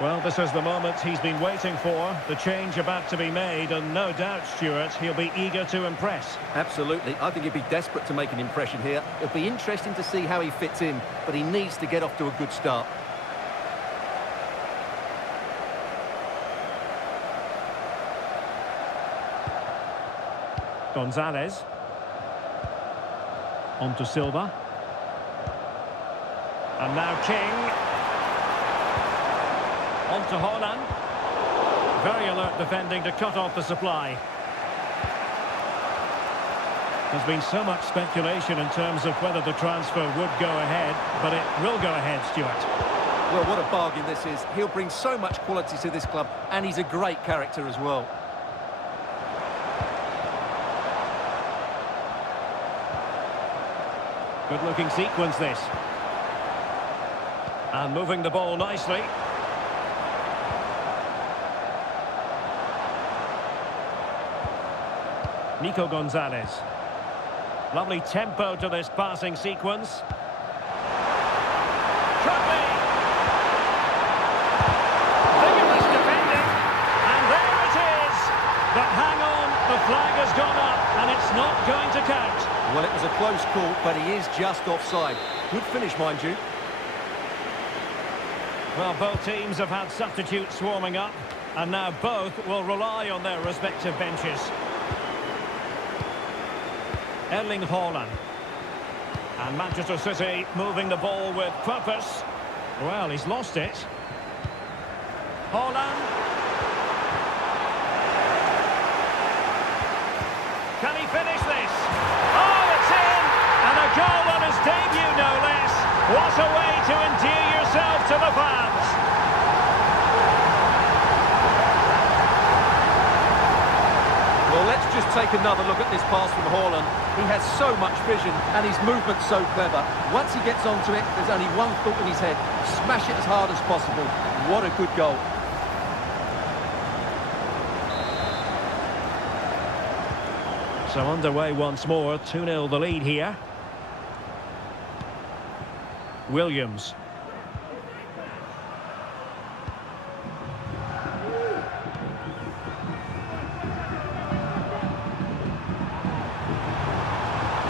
Well, this is the moment he's been waiting for. The change about to be made, and no doubt, Stuart, he'll be eager to impress. Absolutely. I think he'd be desperate to make an impression here. It'll be interesting to see how he fits in, but he needs to get off to a good start. Gonzalez. On to Silva. And now King. On to Haaland. Very alert defending to cut off the supply. There's been so much speculation in terms of whether the transfer would go ahead, but it will go ahead, Stuart. Well, what a bargain this is. He'll bring so much quality to this club, and he's a great character as well. Good-looking sequence, this. And moving the ball nicely. Nico Gonzalez. Lovely tempo to this passing sequence. Trumby! Vigorous defending. And there it is. But hang on, the flag has gone up and it's not going to count. Well, it was a close call, but he is just offside. Good finish, mind you. Well, both teams have had substitutes swarming up, and now both will rely on their respective benches. Erling Haaland. And Manchester City moving the ball with purpose. Well, he's lost it. Haaland. Can he finish this? Oh, it's in! And a goal on his debut, no less. What a way to endear yourself to the fans. Well, let's just take another look at this pass from Haaland. He has so much vision and his movement's so clever. Once he gets onto it, there's only one thought in his head. Smash it as hard as possible. What a good goal. So underway once more, 2-0 the lead here. Williams.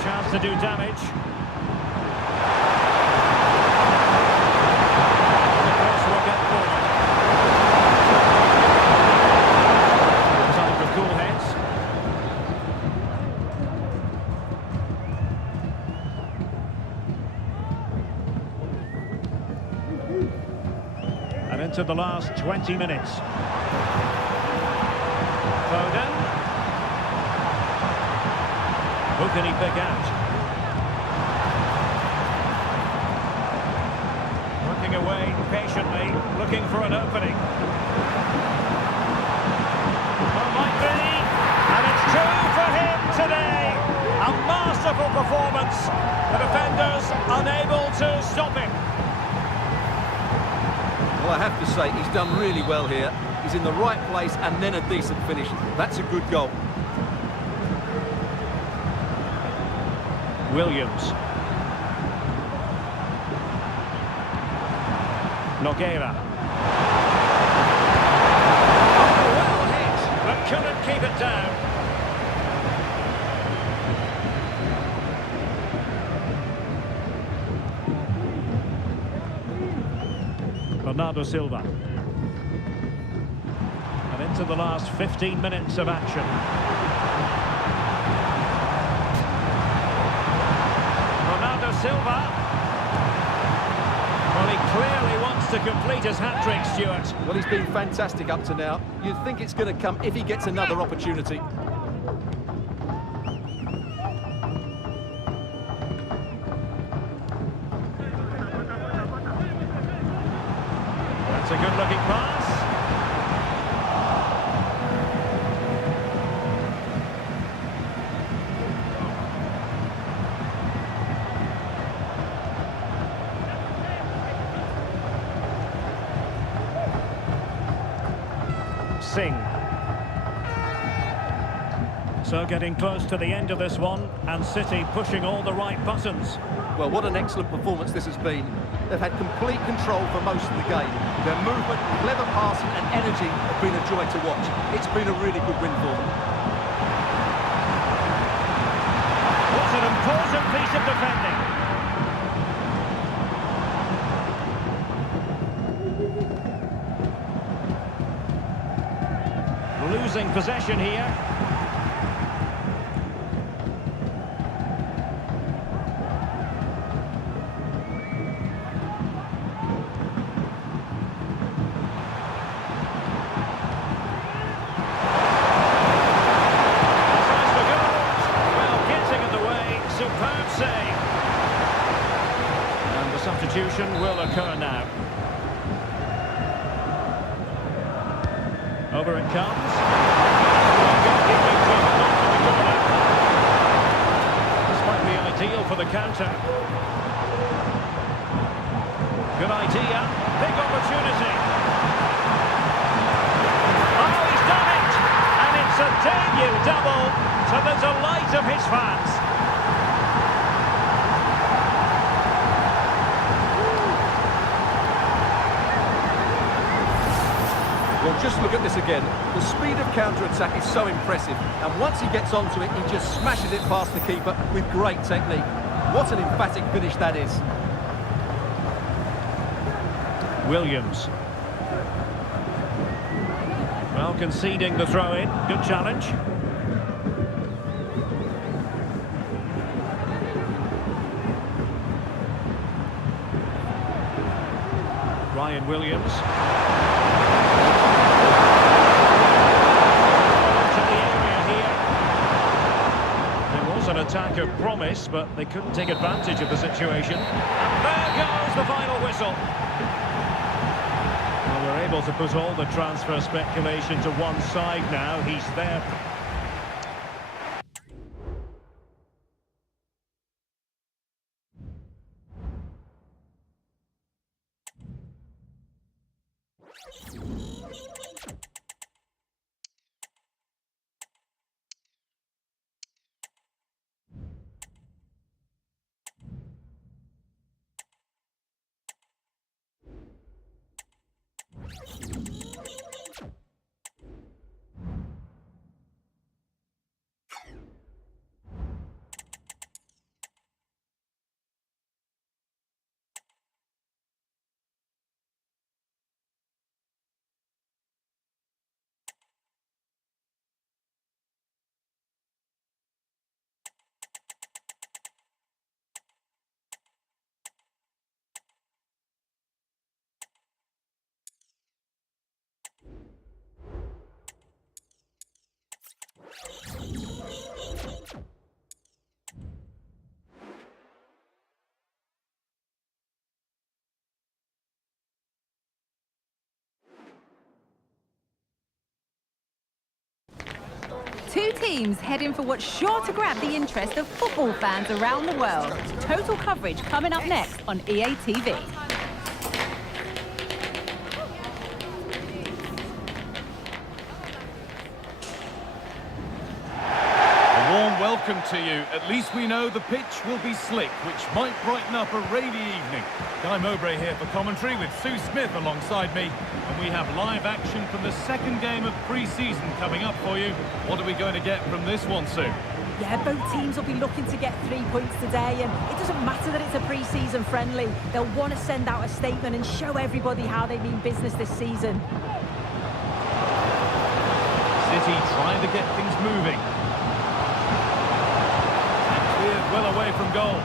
Chance to do damage. The cross will get forward. Time for cool heads. And into the last 20 minutes. Foden. Who can he pick out? Working away patiently, looking for an opening. Well, might be, and it's two for him today. A masterful performance. The defenders unable to stop him. Well, I have to say, he's done really well here. He's in the right place and then a decent finish. That's a good goal. Williams. Nogueira. Oh, well hit, but couldn't keep it down. Bernardo Silva. And into the last 15 minutes of action. Silva. Well, he clearly wants to complete his hat-trick, Stuart. Well, he's been fantastic up to now. You'd think it's going to come if he gets another opportunity. That's a good-looking pass. Singh. So getting close to the end of this one, and City pushing all the right buttons. Well, what an excellent performance this has been. They've had complete control for most of the game. Their movement, clever passing and energy have been a joy to watch. It's been a really good win for them. What's an important piece of defending. Losing possession here. Substitution will occur now. Over it comes. This might be ideal for the counter. Good idea. Big opportunity. Oh, he's done it! And it's a debut double to the delight of his fans. Well, just look at this again. The speed of counter-attack is so impressive. And once he gets onto it, he just smashes it past the keeper with great technique. What an emphatic finish that is. Williams. Well, conceding the throw-in. Good challenge. Ryan Williams. An attack of promise, but they couldn't take advantage of the situation. And there goes the final whistle. Well, we're able to put all the transfer speculation to one side now. He's there. Two teams heading for what's sure to grab the interest of football fans around the world. Total coverage coming up next on EA TV. Welcome to you. At least we know the pitch will be slick, which might brighten up a rainy evening. Guy Mowbray here for commentary with Sue Smith alongside me. And we have live action from the second game of pre-season coming up for you. What are we going to get from this one, Sue? Yeah, both teams will be looking to get 3 points today, and it doesn't matter that it's a pre-season friendly. They'll want to send out a statement and show everybody how they mean business this season. City trying to get things moving. Well away from goal.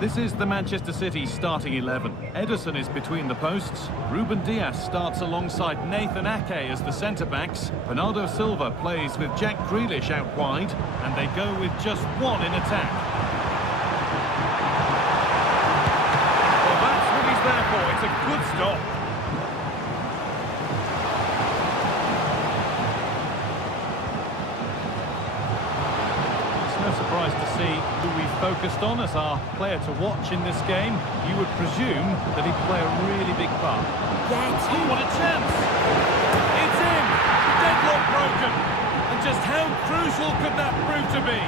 This is the Manchester City starting 11. Ederson is between the posts. Ruben Dias starts alongside Nathan Ake as the centre-backs. Bernardo Silva plays with Jack Grealish out wide, and they go with just one in attack. Well, that's what he's there for. It's a good stop. Surprised to see who we focused on as our player to watch in this game. You would presume that he'd play a really big part. Yeah, oh, what a chance! It's in! Deadlock broken! And just how crucial could that prove to be?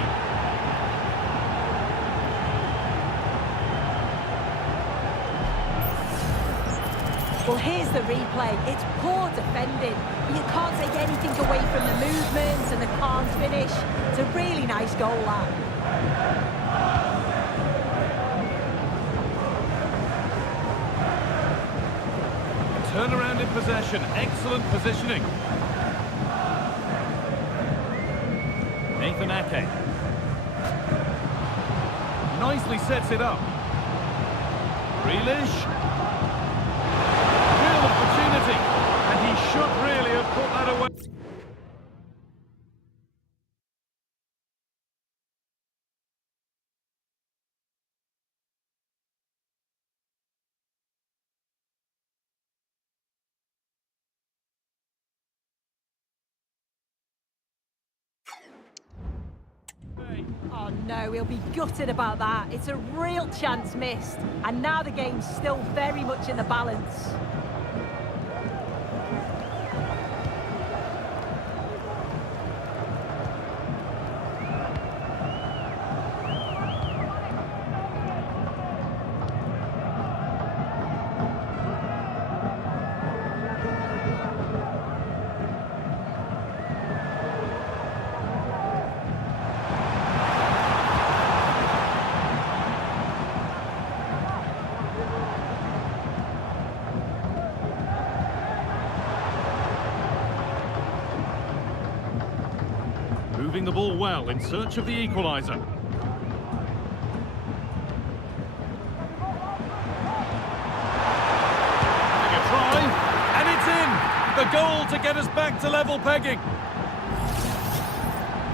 watched the replay. It's poor defending. You can't take anything away from the movements and the calm finish. It's a really nice goal, that. Turnaround in possession. Excellent positioning. Nathan Ake. Nicely sets it up. Grealish. Real opportunity. And he should really have put that away. Oh no, he'll be gutted about that. It's a real chance missed. And now the game's still very much in the balance. Moving the ball well in search of the equaliser. Having a try, and it's in! The goal to get us back to level pegging.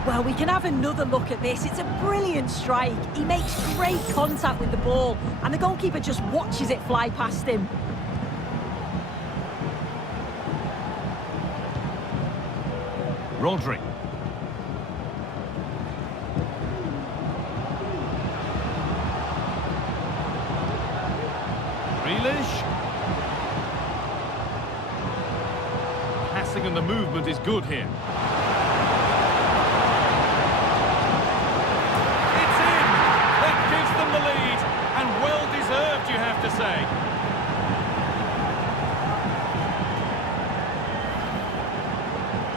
Well, we can have another look at this. It's a brilliant strike. He makes great contact with the ball, and the goalkeeper just watches it fly past him. Rodri. Grealish. Passing and the movement is good here. It's in! That gives them the lead, and well deserved, you have to say.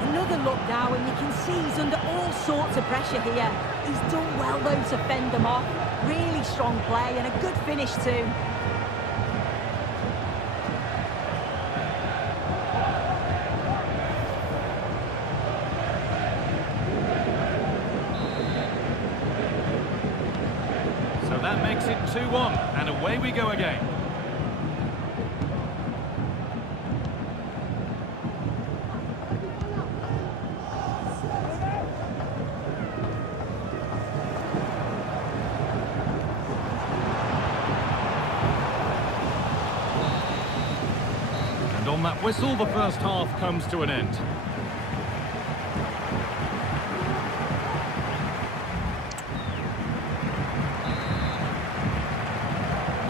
Another look now, and you can see he's under all sorts of pressure here. He's done well, though, to fend them off. Really strong play, and a good finish, too. So that makes it 2-1, and away we go again. And on that whistle, the first half comes to an end.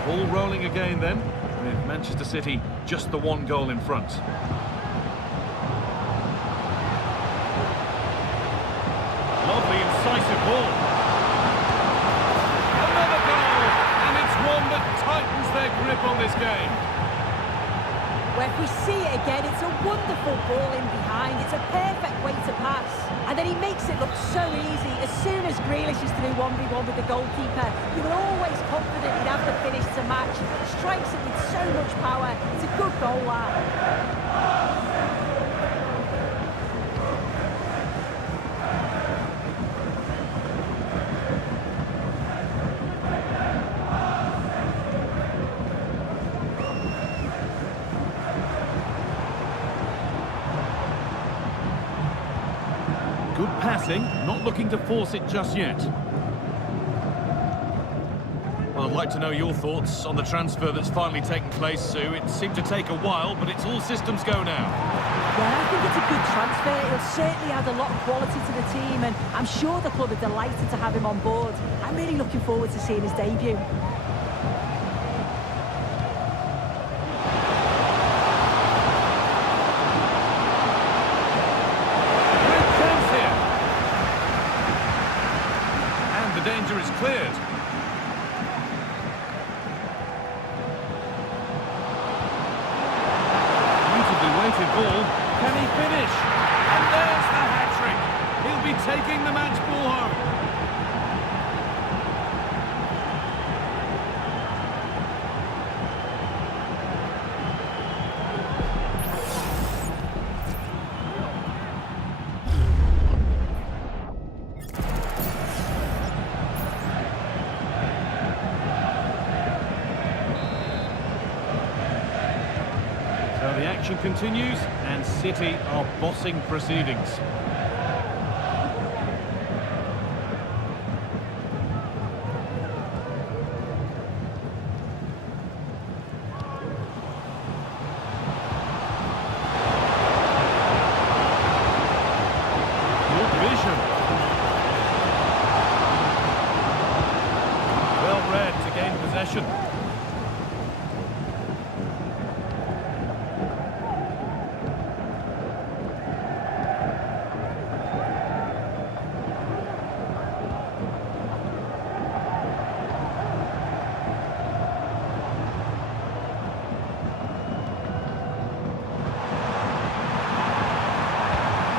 All rolling again then, with Manchester City just the one goal in front. Lovely incisive ball. Another goal, and it's one that tightens their grip on this game. Well, if we see it again, it's a wonderful ball in behind. It's a perfect way to pass. And then he makes it look so easy. As soon as Grealish is to do 1v1 with the goalkeeper, you were always confident he'd have the finish to match. Strikes it with so much power. It's a good goal, that. Good passing, not looking to force it just yet. Well, I'd like to know your thoughts on the transfer that's finally taken place, Sue. It seemed to take a while, but it's all systems go now. Yeah, I think it's a good transfer. He'll certainly add a lot of quality to the team, and I'm sure the club are delighted to have him on board. I'm really looking forward to seeing his debut. Danger is cleared. Can he finish? And there's the hat-trick. He'll be taking the match ball home. So the action continues, and City are bossing proceedings. Good vision. Well read to gain possession.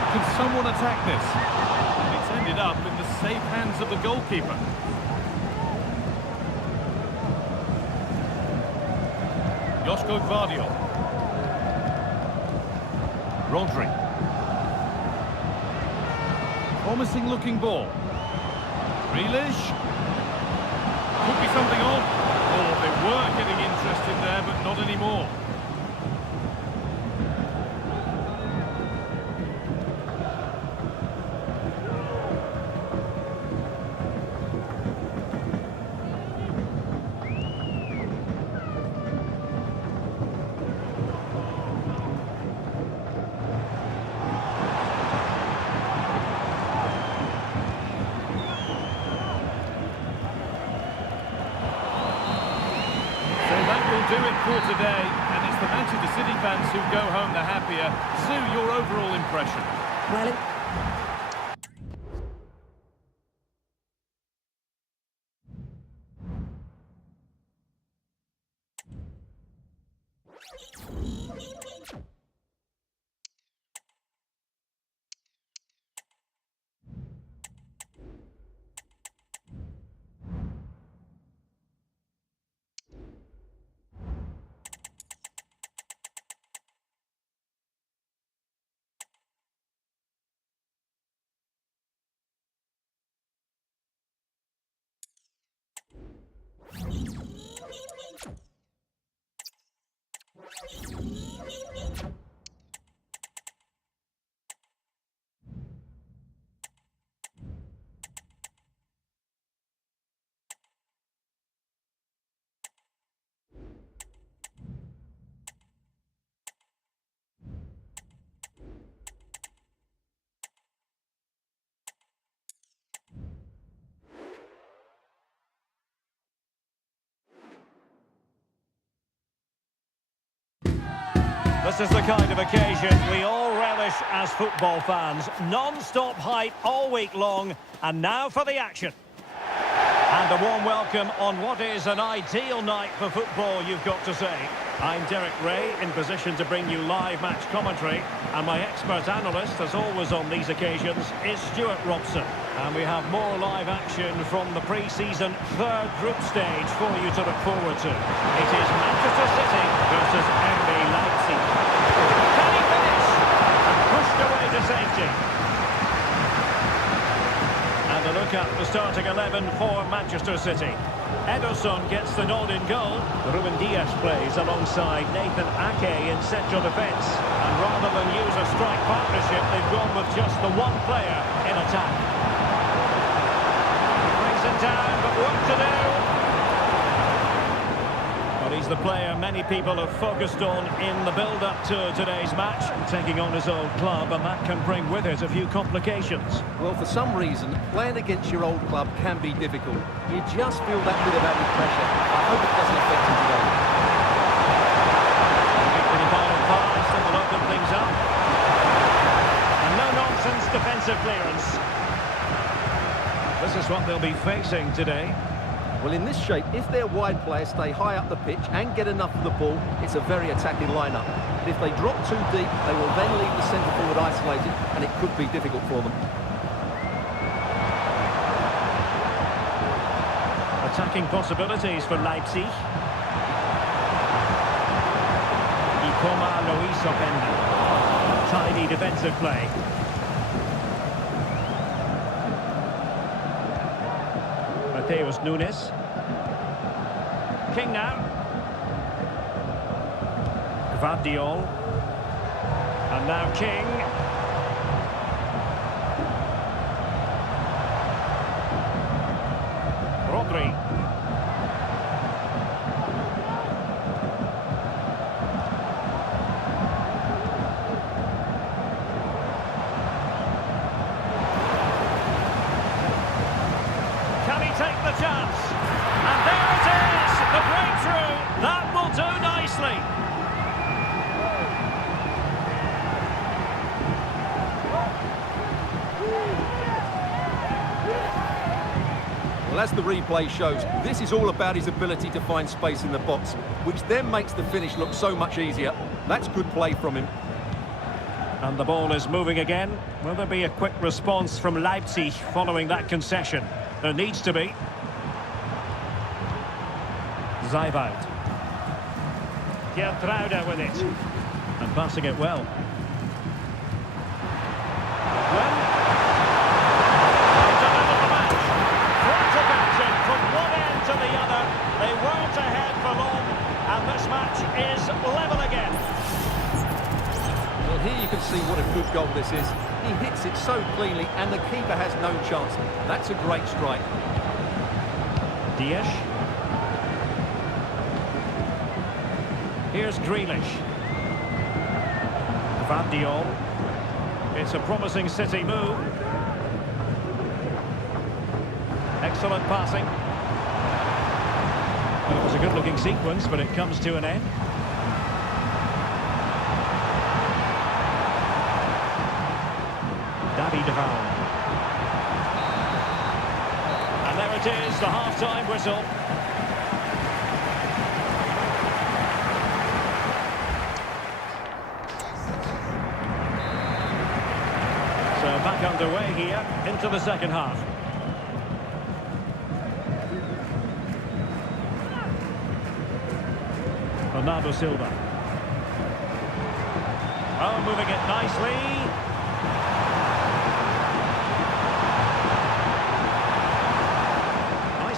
Can someone attack this? And it's ended up in the safe hands of the goalkeeper. Joško Gvardiol. Rodri. Promising looking ball. Grealish. Could be something on. Oh, they were getting interested there, but not anymore. Do it for today, and it's the Manchester City fans who go home the happier. Sue, your overall impression? Well, This is the kind of occasion we all relish as football fans. Non-stop hype all week long, and now for the action. And a warm welcome on what is an ideal night for football, you've got to say. I'm Derek Ray, in position to bring you live match commentary, and my expert analyst, as always on these occasions, is Stuart Robson. And we have more live action from the pre-season third group stage for you to look forward to. It is Manchester City versus RB Leipzig. Can he finish? And pushed away to safety. And a look at the starting 11 for Manchester City. Ederson gets the nod in goal. Ruben Dias plays alongside Nathan Ake in central defence. And rather than use a strike partnership, they've gone with just the one player in attack. He brings it down, but work to do. Well, he's the player many people have focused on in the build-up to today's match, taking on his old club, and that can bring with it a few complications. Well, for some reason, playing against your old club can be difficult. You just feel that bit of added pressure. I hope it doesn't affect him today. With the final pass, that will open things up. And no-nonsense defensive clearance. This is what they'll be facing today. Well, in this shape, if their wide players stay high up the pitch and get enough of the ball, it's a very attacking lineup. But if they drop too deep, they will then leave the centre forward isolated, and it could be difficult for them. Attacking possibilities for Leipzig. Ikoma Luis Openda. Tidy defensive play. Mateus Nunes. King now. Gvardiol. And now King. Rodri. Can he take the chance? And there it is! The breakthrough! That will do nicely! Well, as the replay shows, this is all about his ability to find space in the box, which then makes the finish look so much easier. That's good play from him. And the ball is moving again. Will there be a quick response from Leipzig following that concession? There needs to be. Zijvoud. Geertruida with it. And passing it well. Well, they've delivered the match. Frantic action from one end to the other. They weren't ahead for long. And this match is level again. Well, here you can see what a good goal this is. He hits it so cleanly, and the keeper has no chance. That's a great strike. Dias. Here's Grealish. Gvardiol. It's a promising City move. Excellent passing. Well, it was a good-looking sequence, but it comes to an end. David Deval. And there it is, the half-time whistle. So back underway here into the second half. Bernardo Silva. Oh, moving it nicely.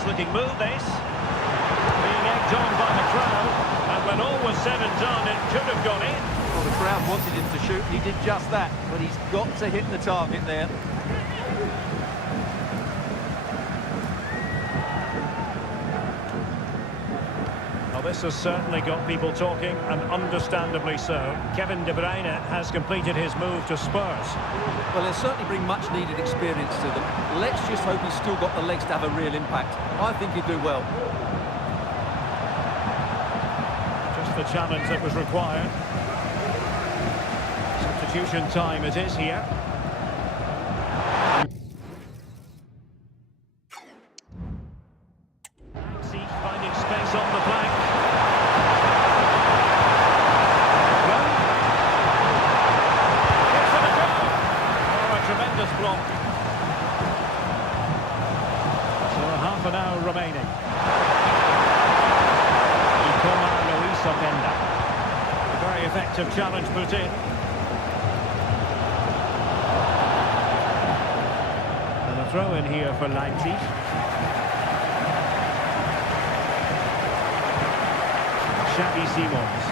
Looking move this, being egged on by the crowd, and when all was said and done, it could have gone in. Well, the crowd wanted him to shoot, he did just that, but he's got to hit the target there. Well, this has certainly got people talking, and understandably so. Kevin De Bruyne has completed his move to Spurs. Well, he'll certainly bring much-needed experience to them. Let's just hope he's still got the legs to have a real impact. I think he'll do well. Just the challenge that was required. Substitution time it is here. Finding space on the flank. Tremendous block. So half an hour remaining. Ikoma Luis Openda. A very effective challenge put in. And a throw in here for Leipzig. Xavi Simons.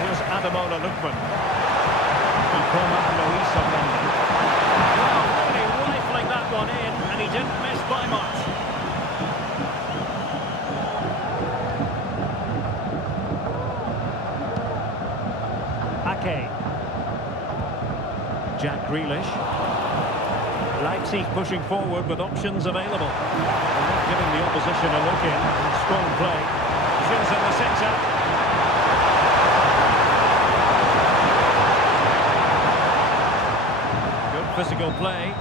Here's Ademola Lookman. Ikoma Luis Openda. Oh, really rifling that one in, and he didn't miss by much. Ake. Jack Grealish. Leipzig pushing forward with options available. Not giving the opposition a look in. Strong play. Shoots in the centre. Physical play.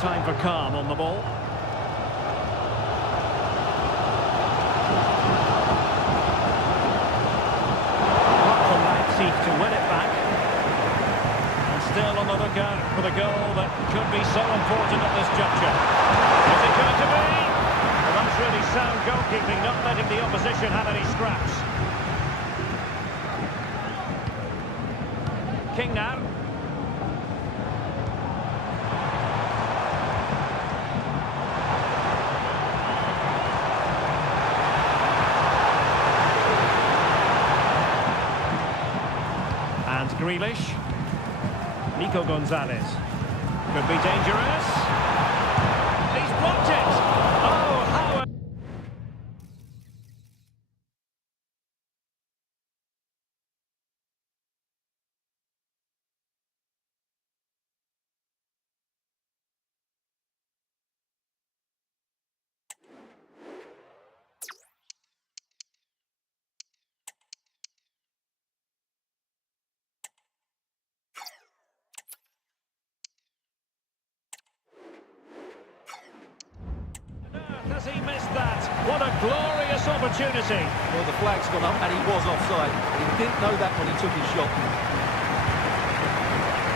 time for calm on the ball. From Leipzig to win it back. And still on the lookout for the goal that could be so important at this juncture. Is it going to be? Well, that's really sound goalkeeping, not letting the opposition have any scraps. King now. And Grealish. Nico Gonzalez. Could be dangerous. He's blocked it. Oh, how... Has he missed that? What a glorious opportunity. Well, the flag's gone up and he was offside. He didn't know that when he took his shot.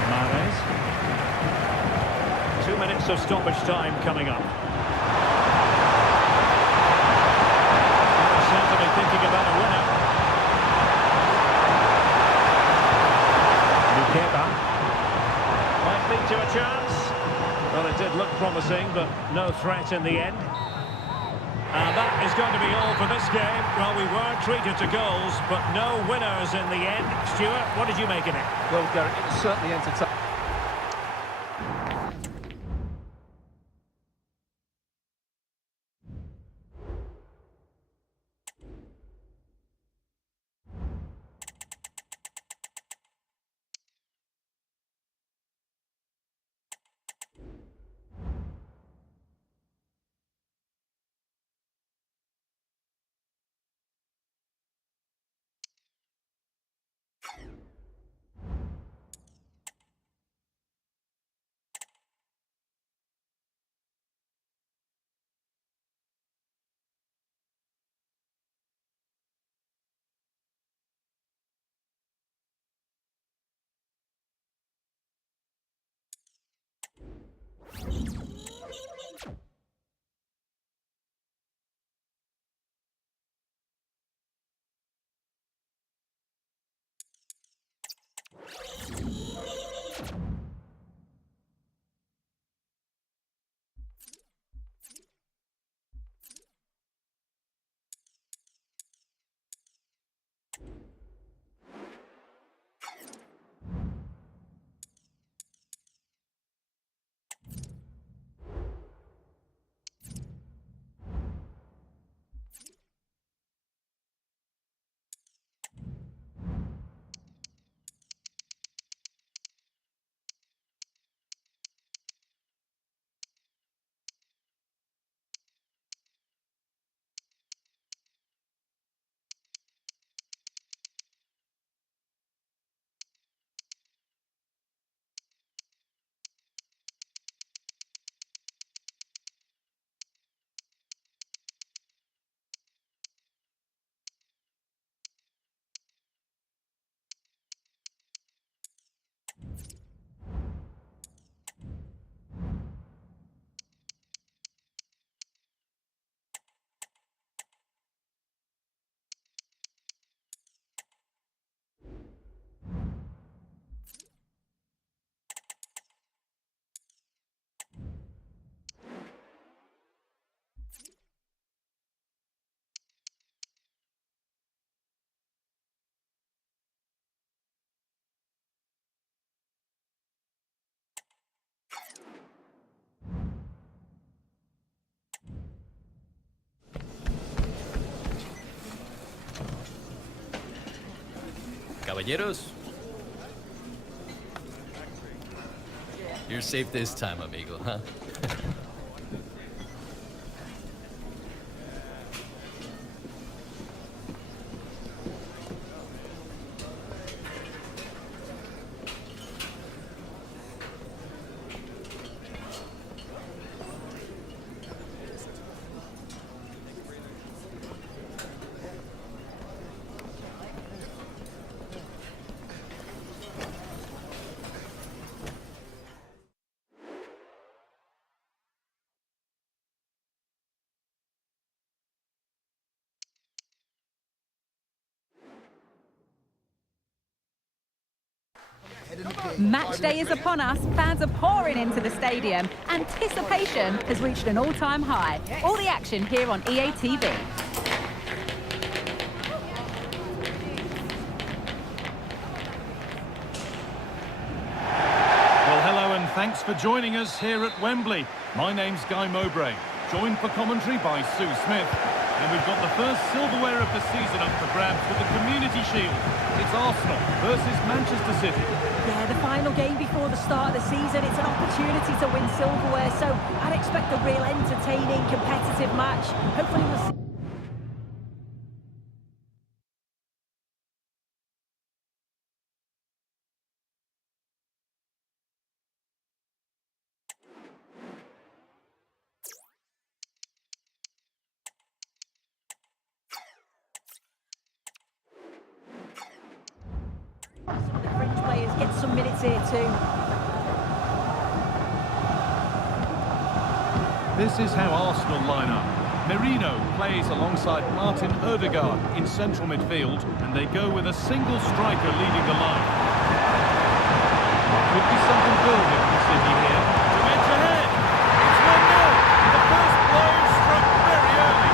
Mahrez. 2 minutes of stoppage time coming up. Certainly thinking about a winner. Lukeba. Might lead to a chance. Well, it did look promising, but no threat in the end. And that is going to be all for this game. Well, we were treated to goals, but no winners in the end. Stuart, what did you make of it? Well, Derek, it was certainly entertaining. Caballeros. You're safe this time, amigo, huh? Match day is upon us. Fans are pouring into the stadium. Anticipation has reached an all-time high. All the action here on EA TV. Well, hello and thanks for joining us here at Wembley. My name's Guy Mowbray, joined for commentary by Sue Smith. And we've got the first silverware of the season up for grabs with the Community Shield. It's Arsenal versus Manchester City. Yeah, the final game before the start of the season. It's an opportunity to win silverware, so I'd expect a real entertaining, competitive match. Hopefully we'll see. The fringe players get some minutes here too. This is how Arsenal line up. Merino plays alongside Martin Ødegaard in central midfield, and they go with a single striker leading the line. Could be something building for City here. To edge ahead. It's 1-0. The first blow struck very early.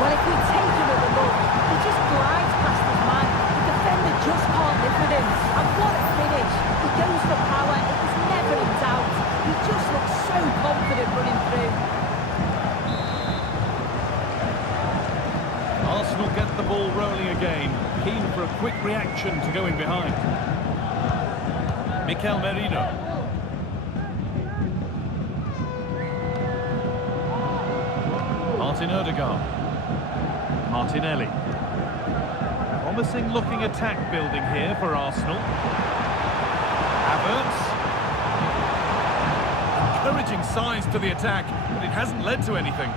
Well, if we take another look, he just glides past his man. The defender just can't live with him. And what a finish. He goes for power. It was never in doubt. He just looks so confident running through. Arsenal get the ball rolling again, keen for a quick reaction to going behind. Mikel Merino. Martin Ødegaard. Martinelli. Promising looking attack building here for Arsenal. Havertz. Encouraging signs to the attack, but it hasn't led to anything.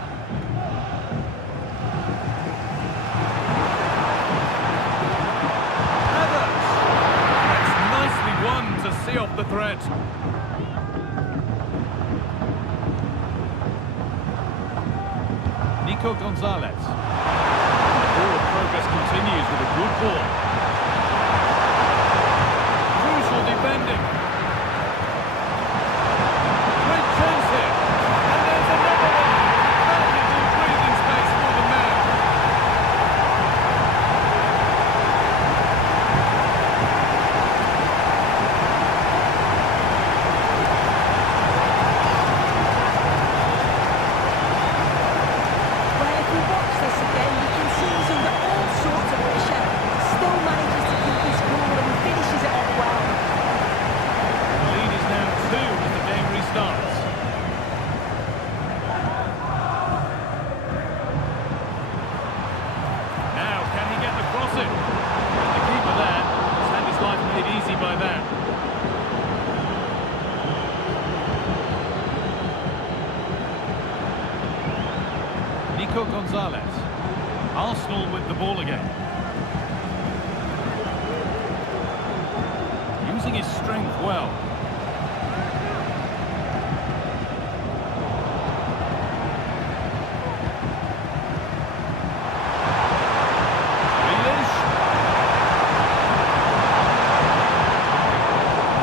To see off the threat. Nico Gonzalez. Forward progress continues with a good ball. Crucial defending. Great chance here. And there's another one. Valuable breathing space for the man. Nico Gonzalez. Arsenal with the ball again. Using his strength well. Grealish.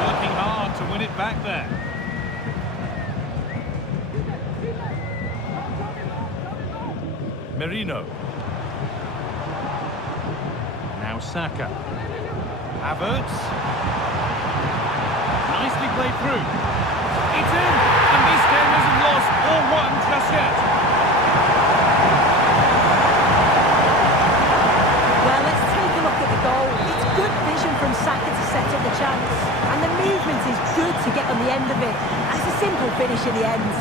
Working hard to win it back there. Merino. Now Saka. Havertz. Nicely played through. It's in! And this game isn't lost or won just yet. Well, let's take a look at the goal. It's good vision from Saka to set up the chance. And the movement is good to get on the end of it. And it's a simple finish in the end.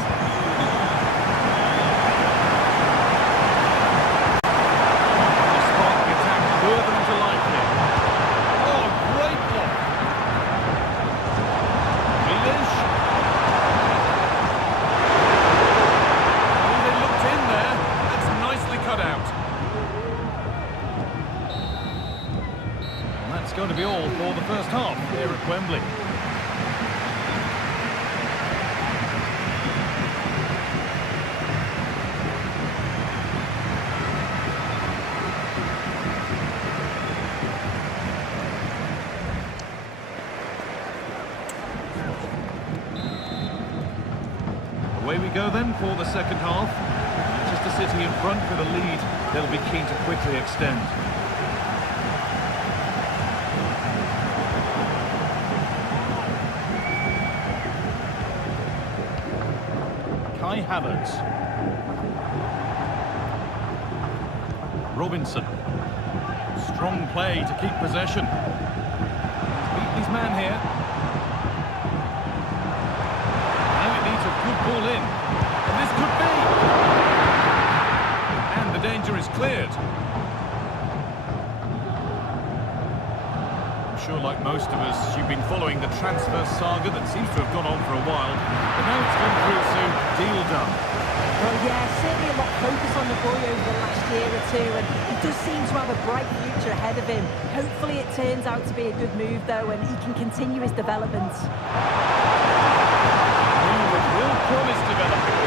Going to be all for the first half here at Wembley. go then for the second half. Manchester City in front with a lead. They'll be keen to quickly extend. Kai Havertz. Robinson. Strong play to keep possession. Beat his man here. Now it needs a good ball in. And this could be. And the danger is cleared. I'm sure, like most of us, you've been following the transfer saga that seems to have gone on for a while. But now it's gone through, so deal done. Well, yeah, certainly a lot of focus on the boy over the last year or two, and he does seem to have a bright future ahead of him. Hopefully it turns out to be a good move, though, and he can continue his development. With real promise developing.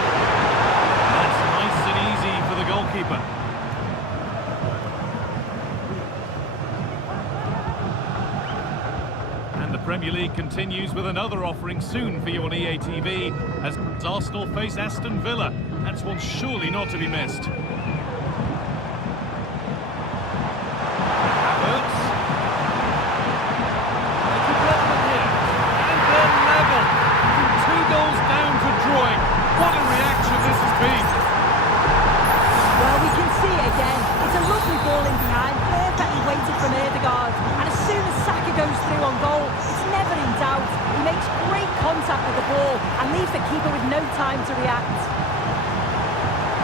That's nice and easy for the goalkeeper. And the Premier League continues with another offering soon for you on EA TV as Arsenal face Aston Villa. That's one surely not to be missed. Havertz. They could level it here. And then level. From 2 goals down to drawing. What a reaction this has been. Well, we can see it again. It's a lovely ball in behind, perfectly weighted from Ødegaard. And as soon as Saka goes through on goal, it's never in doubt. He makes great contact with the ball and leaves the keeper with no time to react.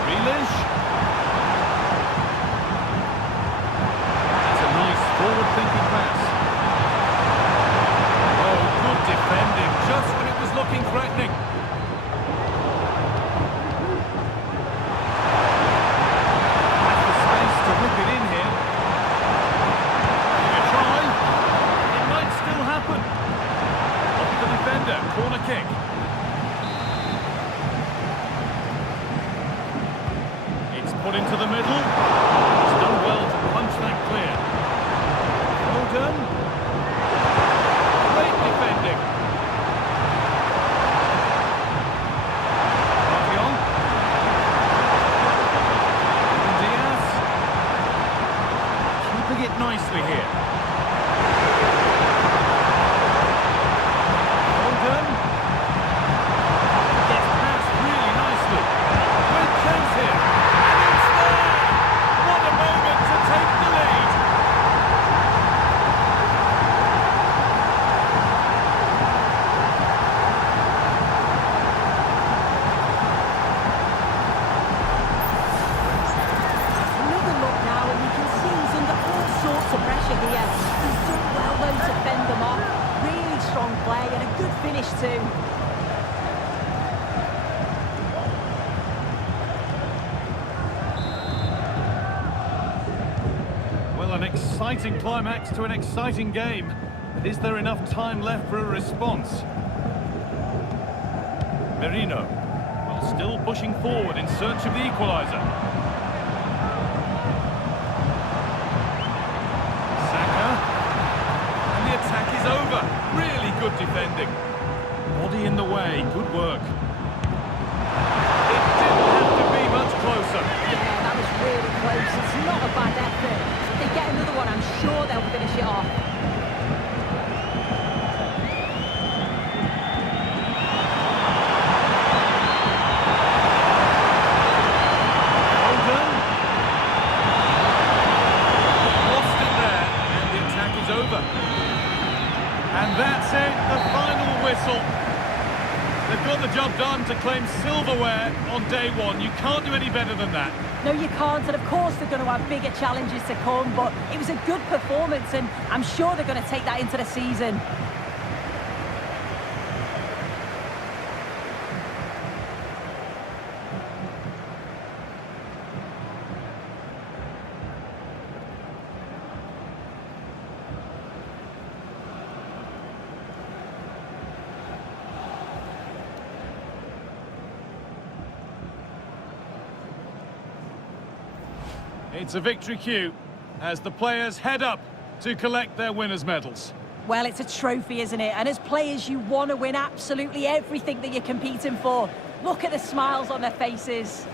Grealish. That's a nice forward-thinking pass. Oh, good defending, just when it was looking threatening. That's the space to whip it in here. Give it a try. It might still happen. Off the defender, corner kick. Put into the middle. It's done well to punch that clear. Foden. Great defending. Martial. Diaz. Keeping it nicely here. Foden. Gets past really nicely. Great chance here. An exciting climax to an exciting game. But is there enough time left for a response? Merino, well, still pushing forward in search of the equaliser. Saka, and the attack is over. Really good defending. Body in the way, good work. It didn't have to be much closer. Yeah, that was really close. It's not a bad effort. If they get another one, I'm sure they'll finish it off. Foden. Lost it there, and the attack is over. And that's it, the final whistle. They've got the job done to claim silverware on day one. You can't do any better than that. No, you can't, and of course they're going to have bigger challenges to come, but it was a good performance, and I'm sure they're going to take that into the season. It's a victory cue as the players head up to collect their winners' medals. Well, it's a trophy, isn't it? And as players, you want to win absolutely everything that you're competing for. Look at the smiles on their faces.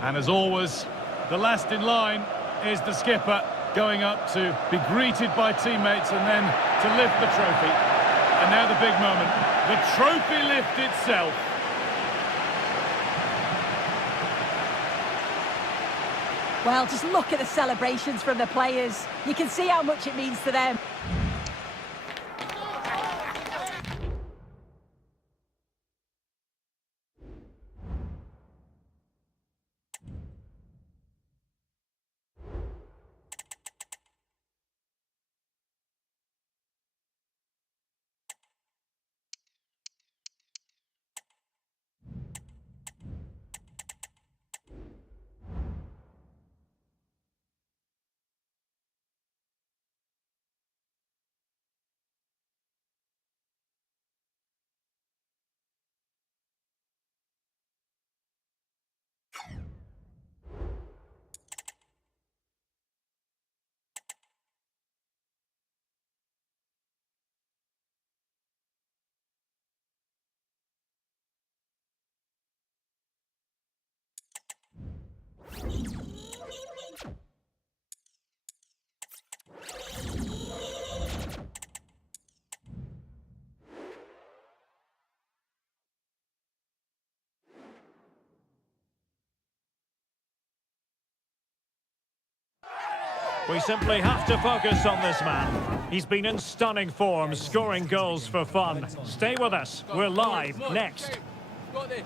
And as always, the last in line is the skipper, going up to be greeted by teammates and then to lift the trophy. And now the big moment, the trophy lift itself. Well, just look at the celebrations from the players. You can see how much it means to them. We simply have to focus on this man. He's been in stunning form, scoring goals for fun. Stay with us. We're live next. Got this.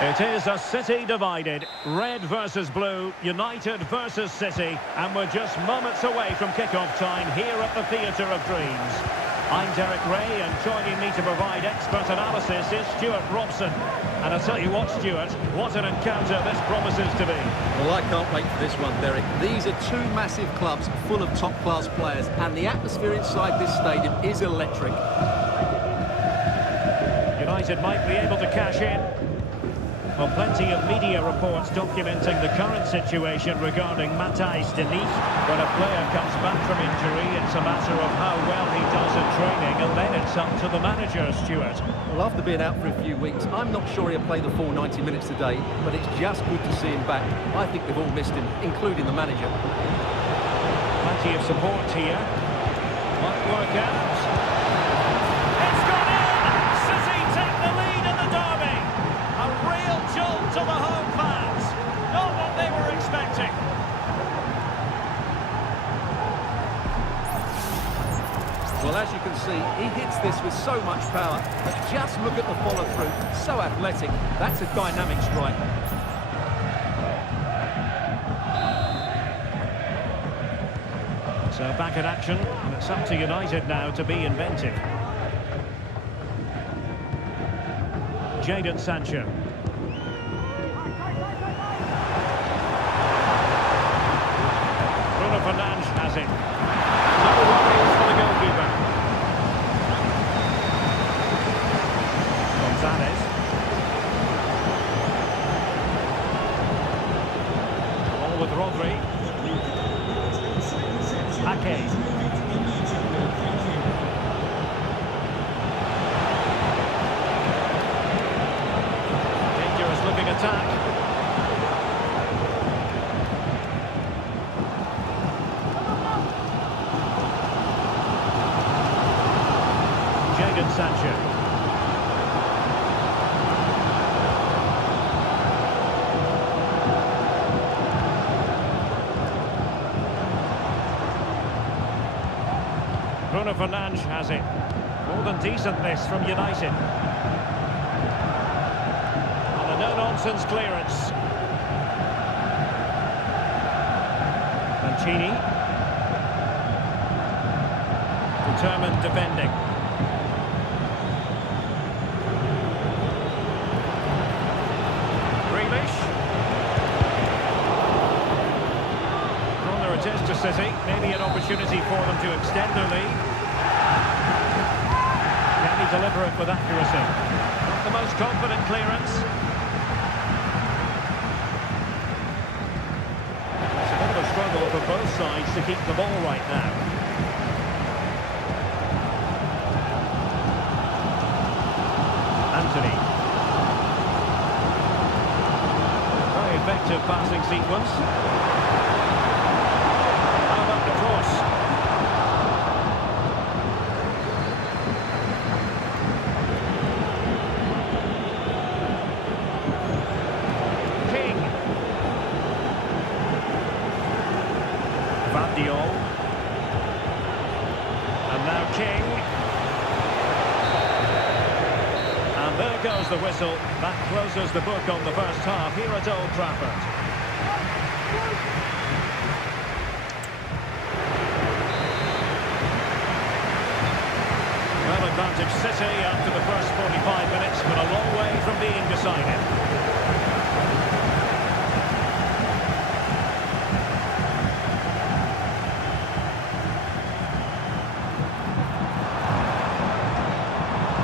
It is a City divided. Red versus blue, United versus City. And we're just moments away from kick-off time here at the Theatre of Dreams. I'm Derek Ray, and joining me to provide expert analysis is Stuart Robson. And I'll tell you what, Stuart, what an encounter this promises to be. Well, I can't wait for this one, Derek. These are two massive clubs full of top-class players, and the atmosphere inside this stadium is electric. United might be able to cash in. Well, plenty of media reports documenting the current situation regarding Matthijs de Ligt. When a player comes back from injury, it's a matter of how well he does in training, and then it's up to the manager, Stuart. Well, after being out for a few weeks, I'm not sure he'll play the full 90 minutes today, but it's just good to see him back. I think they've all missed him, including the manager. Plenty of support here. Might work out. It's gone in! City take the lead in the derby. A real jolt to the home fans. Not what they were expecting. Well, as you can see, he hits this with so much power, but just look at the follow-through. So athletic. That's a dynamic strike. So back in action, and it's up to United now to be inventive. Jadon Sancho. Bruno Fernandes has it. No worries for the goalkeeper. Gonzalez. Ball with Rodri. Ake. Dangerous looking attack. Jadon Sancho. Bruno Fernandes has it. More than decent this from United. And a no-nonsense clearance. Mancini. Determined defending. Grealish. Corner it is to City. Maybe an opportunity for them to extend their lead. Can he deliver it with accuracy? Not the most confident clearance. both sides to keep the ball right now. Anthony. Very effective passing sequence. How about the cross? King. Van Diol. And now King. And there goes the whistle. That closes the book on the first half here at Old Trafford. Well, advantage City after the first 45 minutes, but a long way from being decided.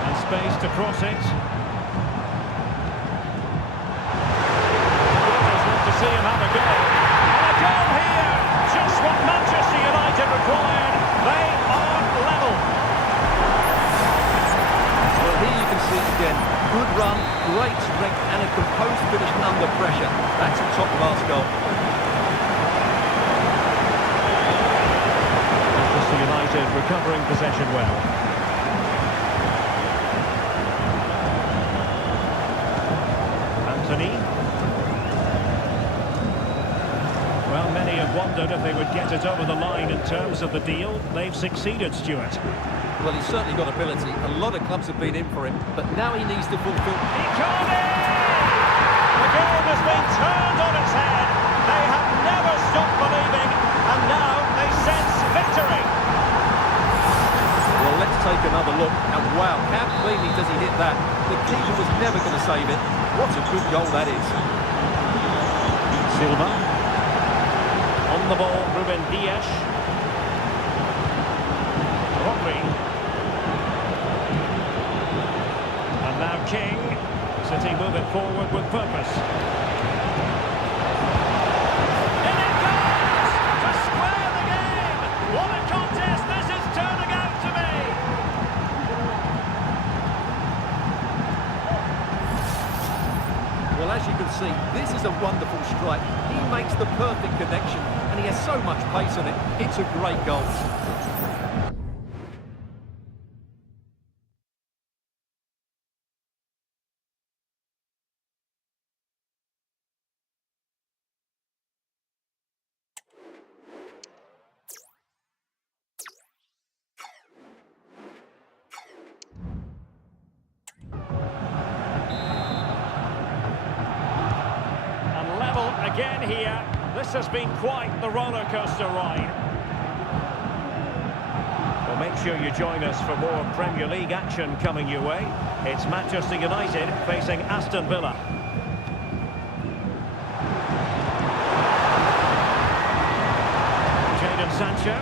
And space to cross it. Just want to see him have a go. And a goal here! Just what Manchester United required. They are level. Well, here you can see it again. Good run, great strength, and a composed finish under pressure. That's a top-class goal. Manchester United recovering possession well. Anthony. Well, many have wondered if they would get it over the line in terms of the deal. They've succeeded, Stuart. Well, he's certainly got ability. A lot of clubs have been in for him, but now he needs to fulfill... Icardi! The game has been turned on its head. They have never stopped believing, and now they sense victory. Well, let's take another look. And wow, how cleanly does he hit that? The keeper was never going to save it. What a good goal that is. Silva. On the ball, Ruben Dias. Rodri. And now King. City move it forward with purpose. In it goes! To square the game! What a contest this is turning out to be! Well, as you can see, this is a wonderful strike. He makes the perfect connection, and he has so much pace on it. It's a great goal. Again here, this has been quite the roller coaster ride. Well, make sure you join us for more Premier League action coming your way. It's Manchester United facing Aston Villa. Jadon Sancho.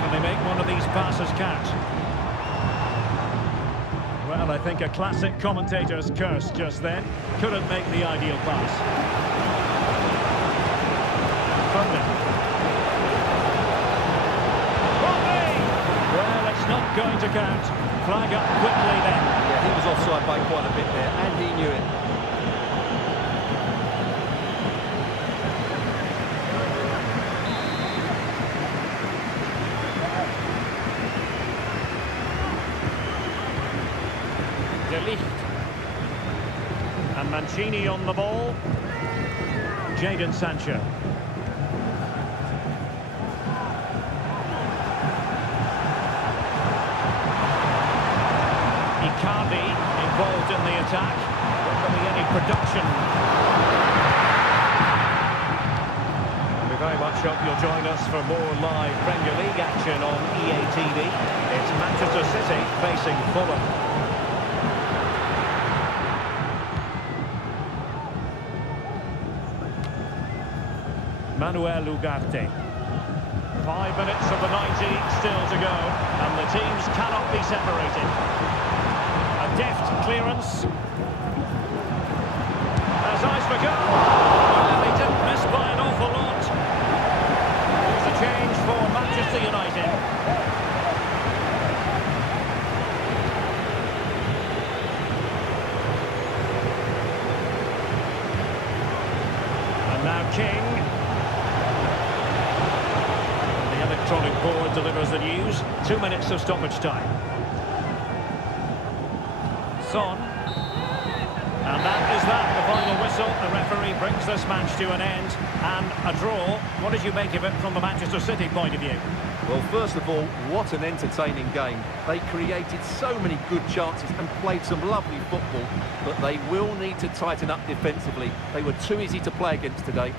Can they make one of these passes count? Well, I think a classic commentator's curse just then. Couldn't make the ideal pass. Foden. Well, it's not going to count. Flag up quickly then. Yeah, he was offside by quite a bit there, and he knew it. De Ligt. And Mancini on the ball. Jadon Sancho. Icardi involved in the attack. Will there be any production? We very much hope you'll join us for more live Premier League action on EA TV. It's Manchester City facing Fulham. Manuel Ugarte. 5 minutes of the 90 still to go, and the teams cannot be separated. A deft clearance. There's eyes for goal. Well, he didn't miss by an awful lot. Manchester United. And now King. The electronic board delivers the news. 2 minutes of stoppage time. Son. And that is that, the final whistle. The referee brings this match to an end. And a draw. What did you make of it from the Manchester City point of view? Well, first of all, what an entertaining game. They created so many good chances and played some lovely football, but they will need to tighten up defensively. They were too easy to play against today.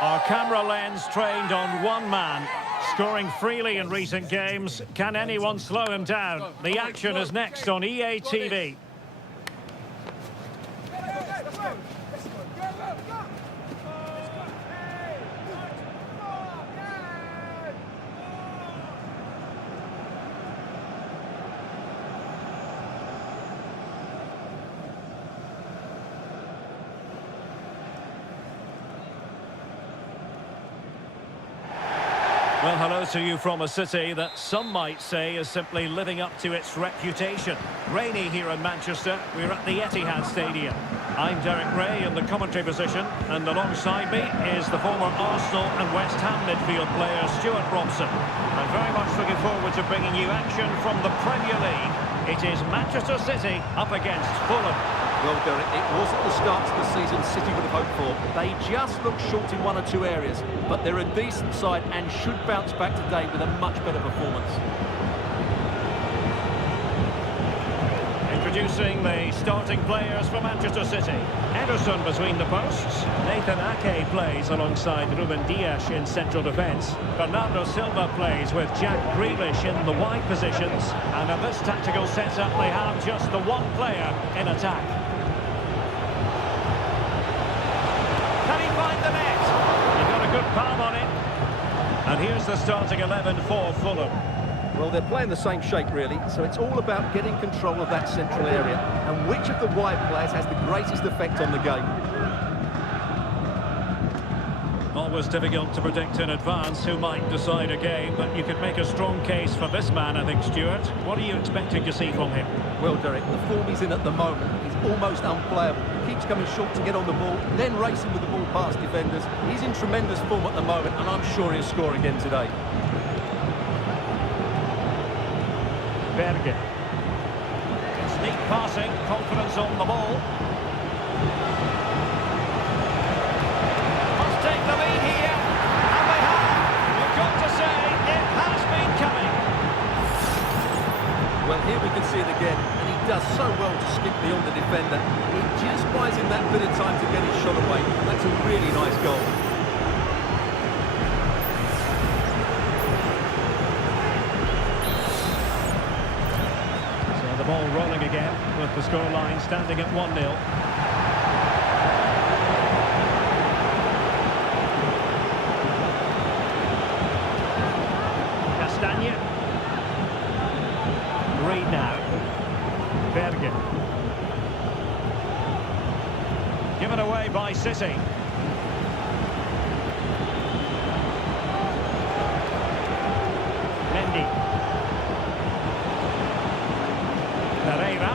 Our camera lens trained on one man, scoring freely in recent games. Can anyone slow him down? The action is next on EA TV. Well, hello to you from a city that some might say is simply living up to its reputation. Rainy here in Manchester. We're at the Etihad Stadium. I'm Derek Ray in the commentary position, and alongside me is the former Arsenal and West Ham midfield player Stuart Robson. I'm very much looking forward to bringing you action from the Premier League. It is Manchester City up against Fulham. Well, Derek, it wasn't the start to the season City would have hoped for. They just looked short in one or two areas, but they're a decent side and should bounce back today with a much better performance. Introducing the starting players for Manchester City. Ederson between the posts. Nathan Ake plays alongside Ruben Dias in central defence. Bernardo Silva plays with Jack Grealish in the wide positions. And in this tactical setup, they have just the one player in attack. Can he find the net? He got a good palm on it. And here's the starting 11 for Fulham. Well, they're playing the same shape, really, so it's all about getting control of that central area and which of the wide players has the greatest effect on the game. Always difficult to predict in advance who might decide a game, but you could make a strong case for this man, I think, Stuart. What are you expecting to see from him? Well, Derek, the form he's in at the moment is almost unplayable. He keeps coming short to get on the ball, then racing with the ball past defenders. He's in tremendous form at the moment, and I'm sure he'll score again today. Berge. Passing, confidence on the ball. Must take the lead here. And they have. You've got to say, it has been coming. Well, here we can see it again, and he does so well to skip beyond the defender. He just buys him that bit of time to get his shot away. That's a really nice goal. So the ball rolling again, with the scoreline standing at 1-0. Castagne. Reed now. Bergen. Given away by City. Mendy. Pereira.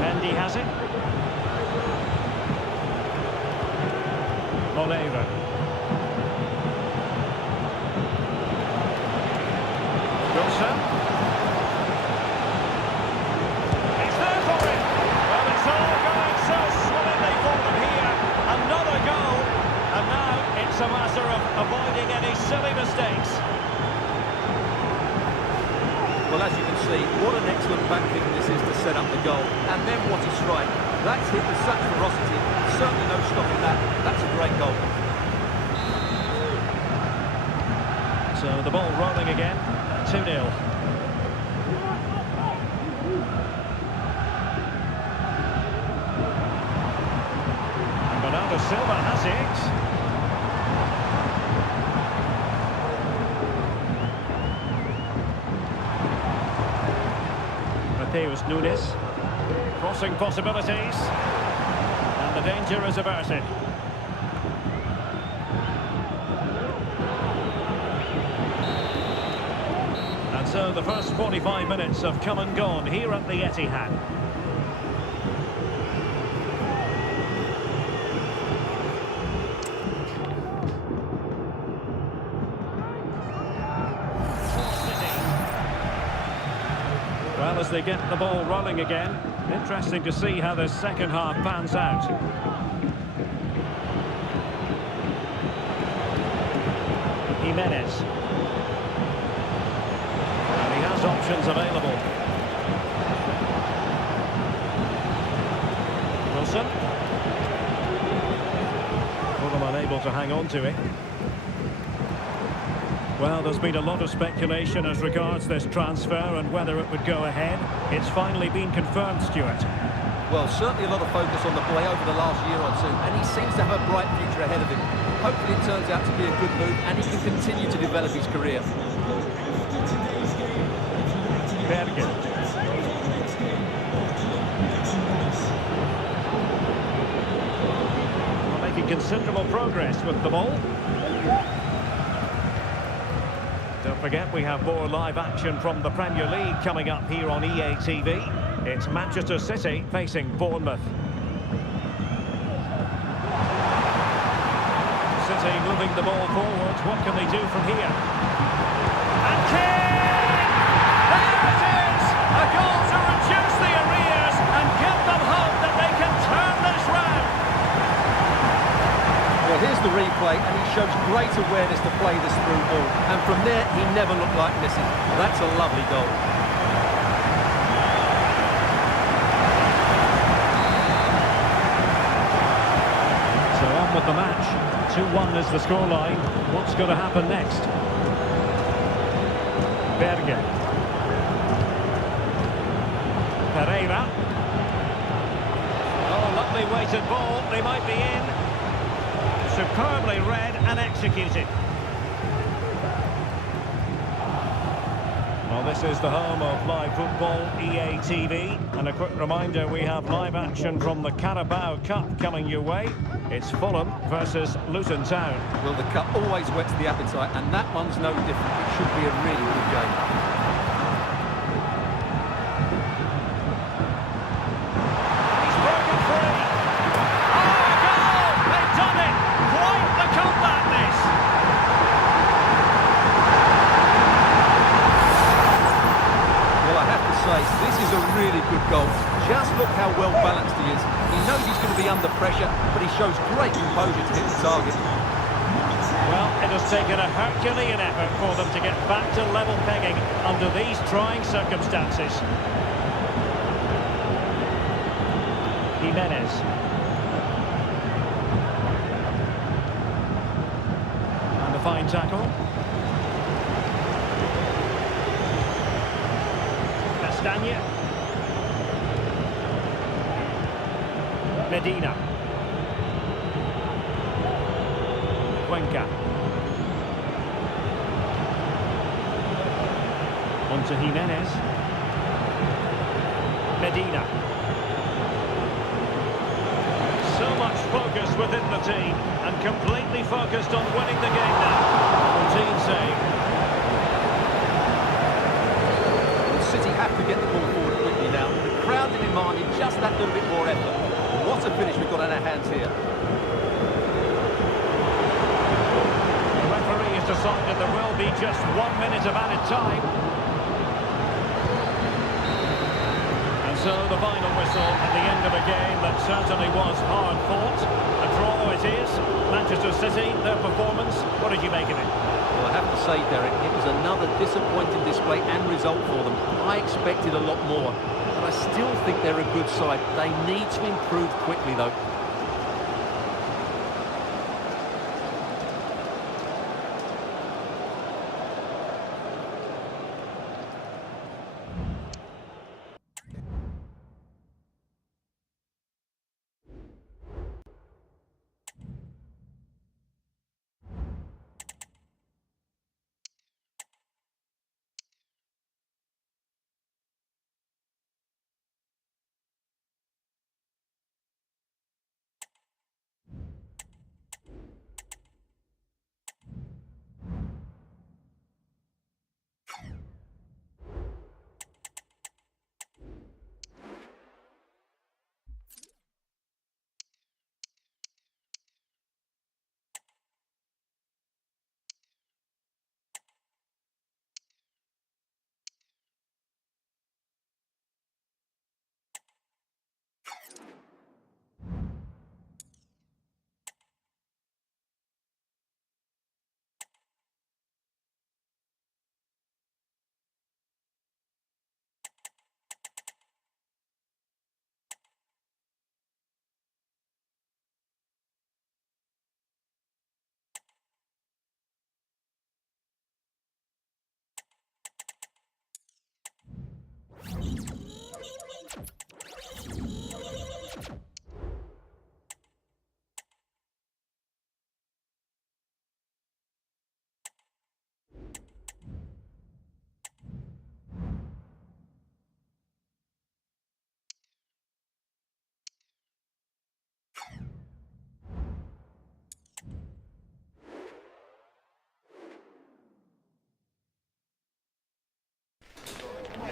Mendy has it. Oliver. Wilson. He's there for it. Well, it's all going so swimmingly for them here. Another goal. And now it's a matter of avoiding any silly mistakes. Well, as you can see, what an excellent backing this is to set up the goal. And then what a strike. That's hit with such ferocity. Certainly no stopping that. That's a great goal. So the ball rolling again. 2-0. And Bernardo Silva has it. Matheus Nunes. Crossing possibilities. And the danger is averted. And so the first 45 minutes have come and gone here at the Etihad. Well, as they get the ball rolling again, interesting to see how the second half pans out. Jimenez. And he has options available. Wilson. Fulham unable to hang on to it. Well, there's been a lot of speculation as regards this transfer and whether it would go ahead. It's finally been confirmed, Stuart. Well, certainly a lot of focus on the play over the last year or two, and he seems to have a bright future ahead of him. Hopefully it turns out to be a good move, and he can continue to develop his career. Bergen. Making considerable progress with the ball. Don't forget, we have more live action from the Premier League coming up here on EA TV. It's Manchester City facing Bournemouth. City moving the ball forward. What can they do from here? And King! There it is! A goal to reduce the arrears and give them hope that they can turn this round. Well, here's the replay, and he shows great awareness to play this through ball. And from there, he never looked like missing. That's a lovely goal. So on with the match. 2-1 is the scoreline. What's going to happen next? Bergen. Pereira. Oh, lovely weighted ball. They might be in. Superbly read and executed. Well, this is the home of live football, EA TV. And a quick reminder, we have live action from the Carabao Cup coming your way. It's Fulham versus Luton Town. Well, the cup always whets the appetite, and that one's no different. It should be a really good game. He's broken free. Oh, a goal! They've done it! Quite the comeback, this! Well, I have to say, this is a really really good goal. Just look how well balanced he is. He knows he's going to be under pressure, but he shows great composure to hit the target. Well, it has taken a Herculean effort for them to get back to level pegging under these trying circumstances. Jimenez. And a fine tackle. Castagne. Medina. Cuenca. On to Jimenez. Medina. So much focus within the team and completely focused on winning the game now. Routine save. Well, City have to get the ball forward quickly now. The crowd in demanding just that little bit more effort. What a finish we've got in our hands here. The referee has decided there will be just 1 minute of added time. And so the final whistle at the end of a game that certainly was hard fought. A draw it is. Manchester City, their performance, what did you make of it? Well, I have to say, Derek, it was another disappointing display and result for them. I expected a lot more, but I still think they're a good side. They need to improve quickly, though.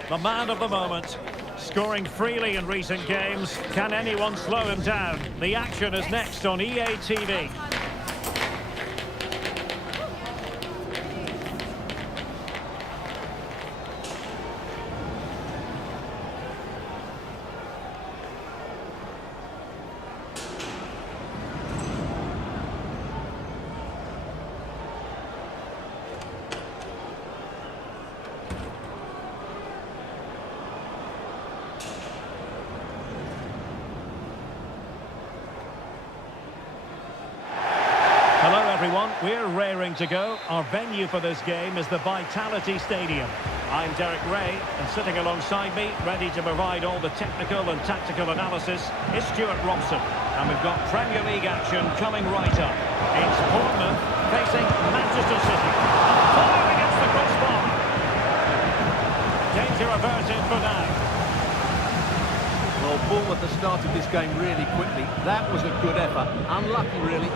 The man of the moment, scoring freely in recent games. Can anyone slow him down? The action is next on EA TV. We're raring to go. Our venue for this game is the Vitality Stadium. I'm Derek Ray, and sitting alongside me, ready to provide all the technical and tactical analysis, is Stuart Robson. And we've got Premier League action coming right up. It's Bournemouth facing Manchester City. Fire against the crossbar. Danger averted for now. Well, Bournemouth have started this game really quickly. That was a good effort. Unlucky, really.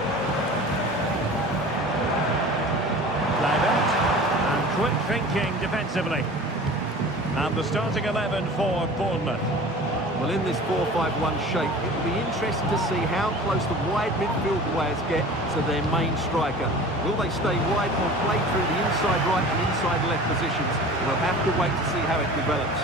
And quick thinking defensively. And the starting 11 for Bournemouth. Well, in this 4-5-1 shape, it will be interesting to see how close the wide midfield players get to their main striker. Will they stay wide or play through the inside right and inside left positions? We'll have to wait to see how it develops.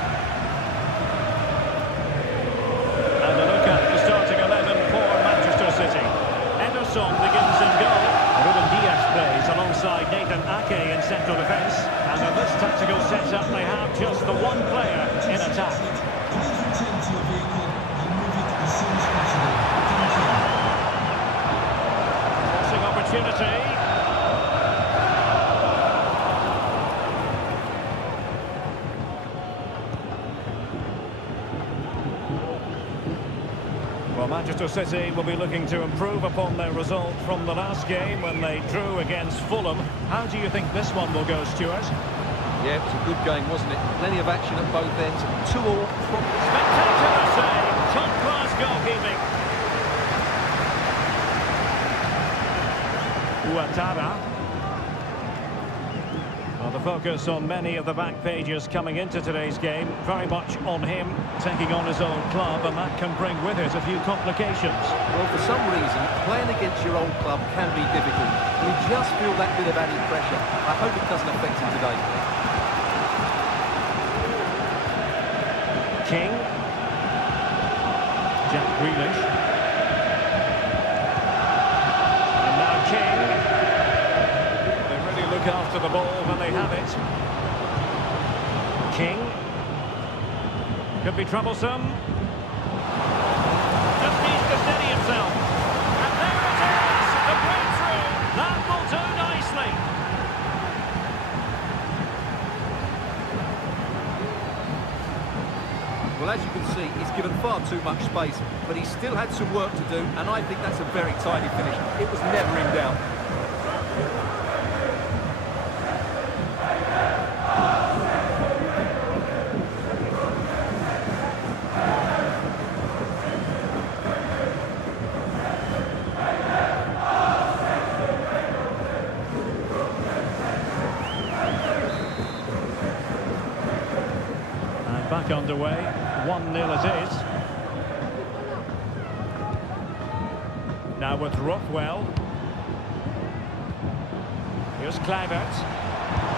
Well, Manchester City will be looking to improve upon their result from the last game when they drew against Fulham. How do you think this one will go, Stuart? Yeah, it was a good game, wasn't it? Plenty of action at both ends. 2-all. Spectacular save. Top-class goalkeeping. Ouattara. Well, the focus on many of the back pages coming into today's game, very much on him, taking on his old club, and that can bring with it a few complications. Well, for some reason, playing against your old club can be difficult. You just feel that bit of added pressure. I hope it doesn't affect him today. King. Jack Grealish. And now King. They really look after the ball when they have it. King. Could be troublesome. Just needs to steady himself. And there it is! The breakthrough! That will do nicely. Well, as you can see, he's given far too much space, but he still had some work to do, and I think that's a very tidy finish. It was never in doubt. And back underway. 1-0 it is. Now with Rothwell. Here's Kluivert.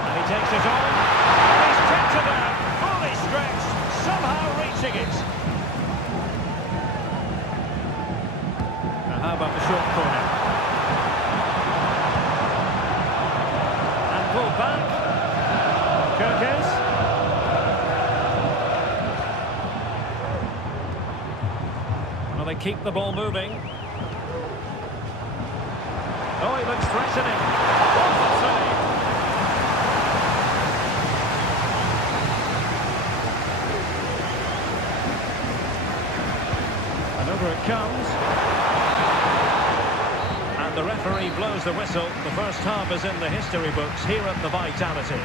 And he takes it on. And he's kept it there. Fully stretched. Somehow reaching it. Now how about the short corner? And pulled back. Kirkes. Well, they keep the ball moving. Oh, he looks threatening. What a save. And over it comes. And the referee blows the whistle. The first half is in the history books here at the Vitality.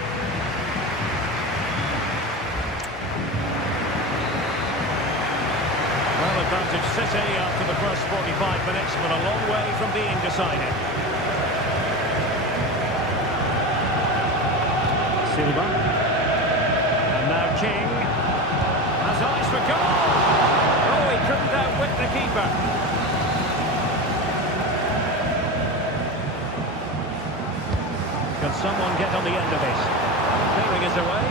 Advantage City after the first 45 minutes, but a long way from being decided. Silva. And now King. Has eyes for goal. Oh, he couldn't outwit the keeper. Can someone get on the end of this? Clearing it away.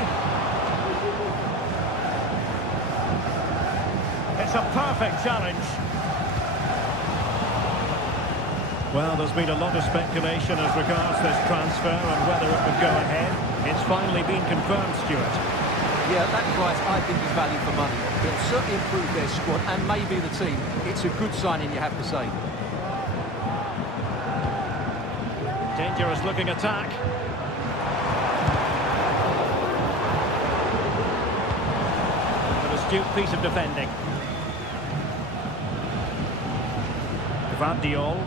It's a perfect challenge. Well, there's been a lot of speculation as regards this transfer and whether it would go ahead. It's finally been confirmed, Stuart. Yeah, that price I think is value for money. It'll certainly improve their squad and maybe the team. It's a good signing, you have to say. Dangerous looking attack. An astute piece of defending. Gvardiol.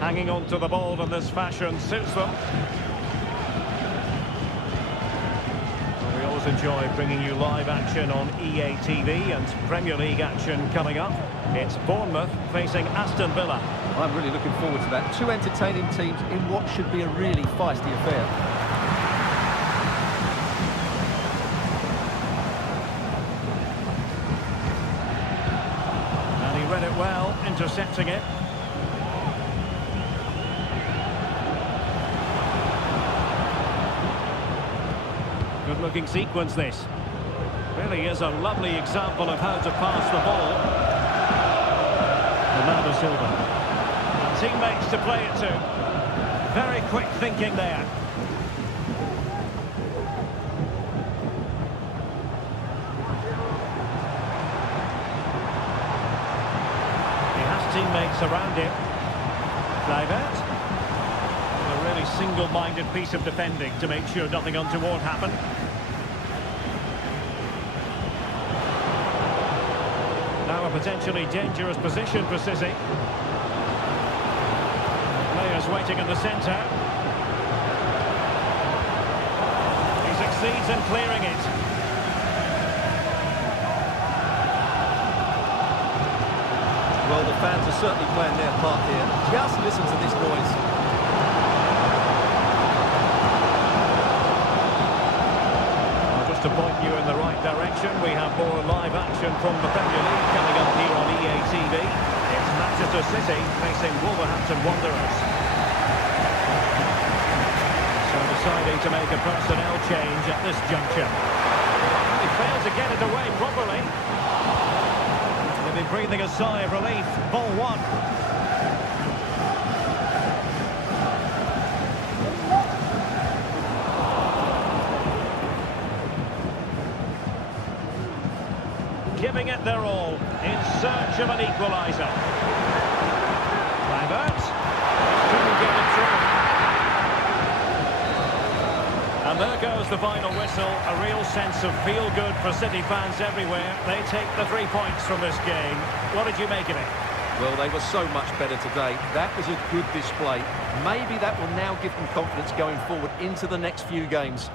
Hanging on to the ball in this fashion suits them. Well, we always enjoy bringing you live action on EA TV, and Premier League action coming up. It's Bournemouth facing Aston Villa. I'm really looking forward to that. Two entertaining teams in what should be a really feisty affair. Read it well, intercepting it. Good looking sequence this. Really is a lovely example of how to pass the ball. Bernardo Silva. And teammates to play it to. Very quick thinking there. Teammates around him. Kluivert. A really single-minded piece of defending to make sure nothing untoward happened. potentially dangerous position for City. Players waiting in the centre. He succeeds in clearing it. Well, the fans are certainly playing their part here. Just listen to this noise. Just to point you in the right direction, we have more live action from the Premier League coming up here on EA TV. It's Manchester City facing Wolverhampton Wanderers. So deciding to make a personnel change at this juncture. He failed to get it away properly. They've been breathing a sigh of relief. Ball one. Giving it their all in search of an equaliser. Kluivert couldn't get it through. And there goes the final whistle. A real sense of feel-good for City fans everywhere. They take the 3 points from this game. What did you make of it? Well, they were so much better today. That was a good display. Maybe that will now give them confidence going forward into the next few games.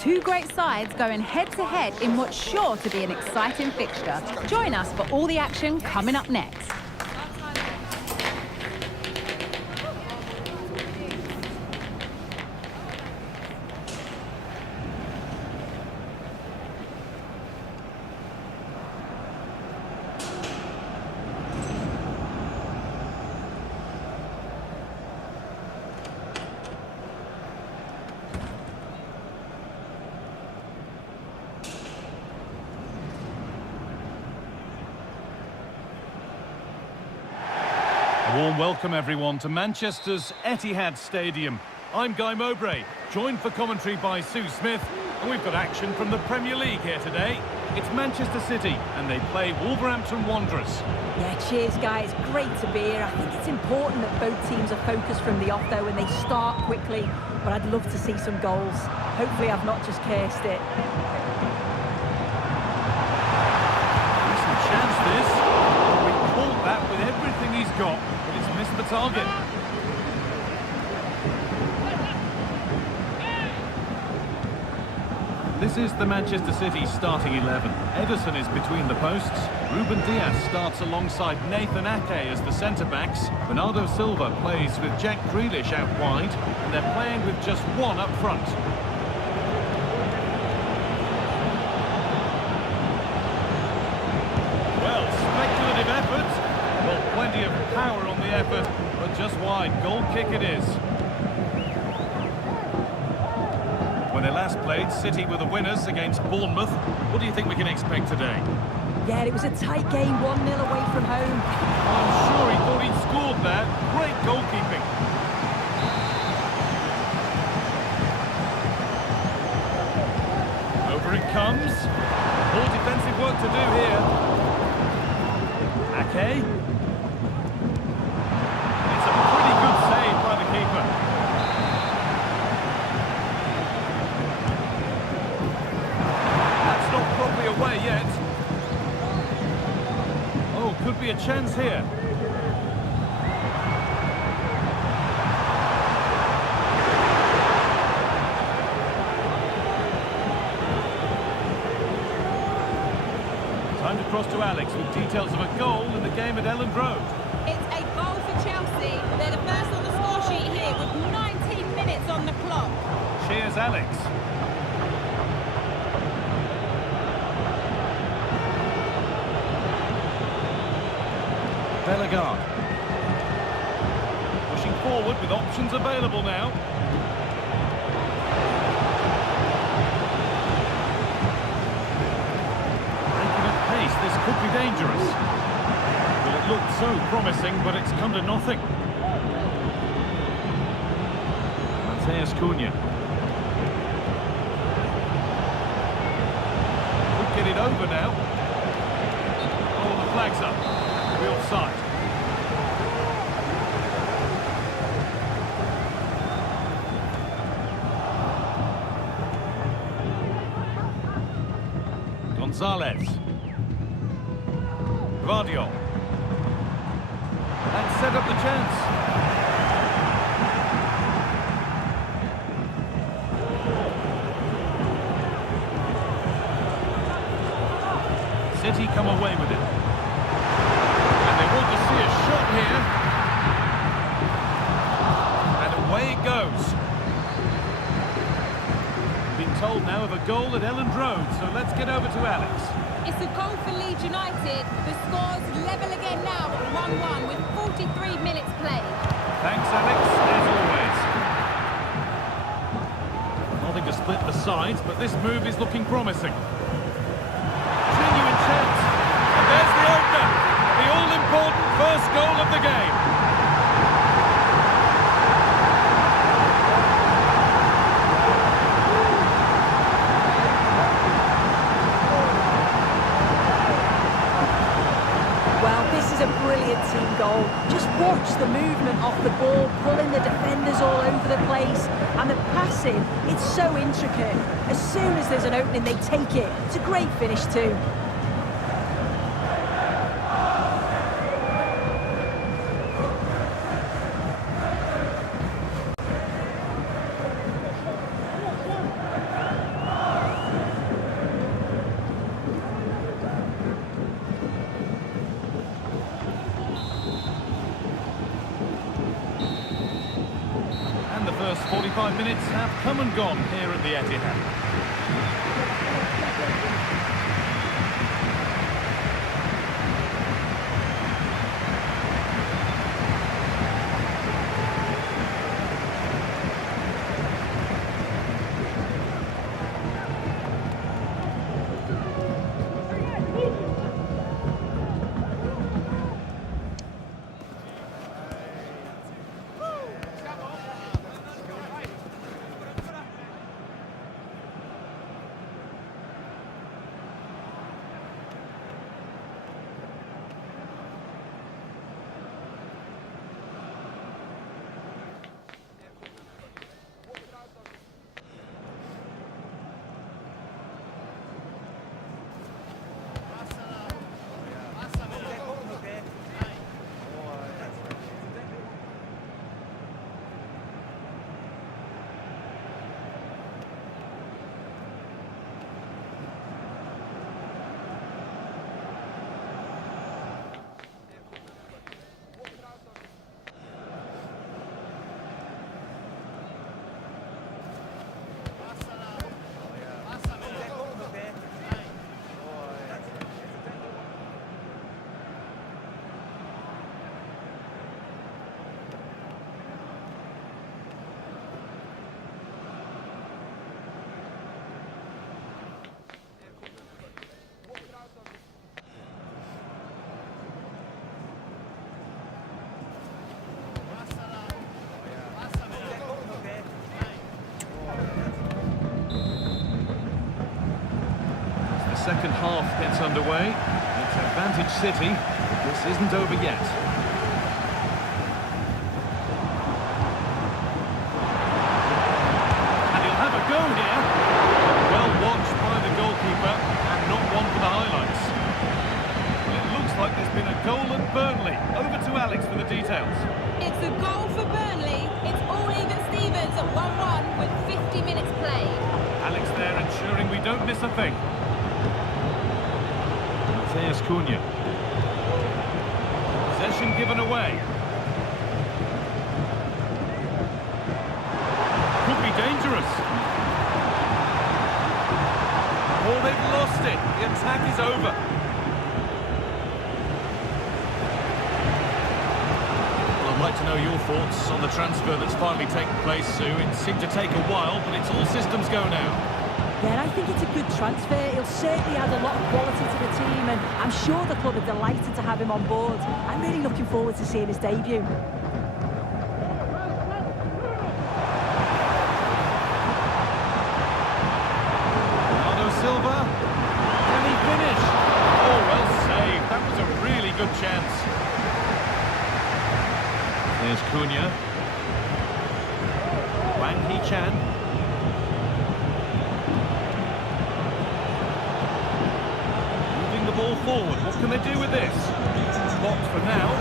Two great sides going head-to-head in what's sure to be an exciting fixture. Join us for all the action coming up next. A warm welcome, everyone, to Manchester's Etihad Stadium. I'm Guy Mowbray, joined for commentary by Sue Smith, and we've got action from the Premier League here today. It's Manchester City, and they play Wolverhampton Wanderers. Yeah, cheers, guys. Great to be here. I think it's important that both teams are focused from the off, though, and they start quickly. But I'd love to see some goals. Hopefully I've not just cursed it. target. This is the Manchester City starting 11. Ederson is between the posts. Ruben Dias starts alongside Nathan Ake as the centre-backs. Bernardo Silva plays with Jack Grealish out wide. And they're playing with just one up front. Well, speculative effort. Well, plenty of power on the effort, but just wide. Goal kick it is. When they last played, City were the winners against Bournemouth. What do you think we can expect today? Yeah, it was a tight game, 1-0 away from home. I'm sure he thought he'd scored there. Great goalkeeping. Over it comes. More defensive work to do here. Ake. It's a pretty good save by the keeper. Away yet. Oh, could be a chance here. Time to cross to Alex with details of a goal in the game at Elland Road. It's a goal for Chelsea. They're the first on the score sheet here with 19 minutes on the clock. Cheers, Alex. Bellegarde. Pushing forward with options available now. Breaking at pace, this could be dangerous. Well, it looked so promising, but it's come to nothing. Matheus Cunha. Could get it over now. Oh, the flag's up. Offside. Gonzalez. Gvardiol. And set up the chance. City come away with it. See a shot here, and away it goes. Been told now of a goal at Elland Road, so let's get over to Alex. It's a goal for Leeds United. The score's level again now at 1-1 with 43 minutes played. Thanks, Alex, as always. Nothing to split the sides, but this move is looking promising. Genuine chance, and there's the opener. The all-important first goal of the game. Well, this is a brilliant team goal. Just watch the movement off the ball, pulling the defenders all over the place. And the passing, it's so intricate. As soon as there's an opening, they take it. It's a great finish too. The first 45 minutes have come and gone here at the Etihad. second half gets underway. It's advantage City, but this isn't over yet. And he'll have a go here. Well watched by the goalkeeper, and not one for the highlights. Well, it looks like there's been a goal at Burnley. Over to Alex for the details. It's a goal for Burnley. It's all even Stevens at 1-1 with 50 minutes played. Alex there ensuring we don't miss a thing. Matheus Cunha. Possession given away. Could be dangerous. Oh, they've lost it. The attack is over. Well, I'd like to know your thoughts on the transfer that's finally taken place, Sue. It seemed to take a while, but it's all systems go now. Yeah, I think it's a good transfer. He'll certainly add a lot of quality to the team, and I'm sure the club are delighted to have him on board. I'm really looking forward to seeing his debut. Bernardo Silva. Can he finish? Oh, well saved. That was a really good chance. There's Cunha. Wang Hee-chan. Ball forward. What can they do with this? Blocked for now.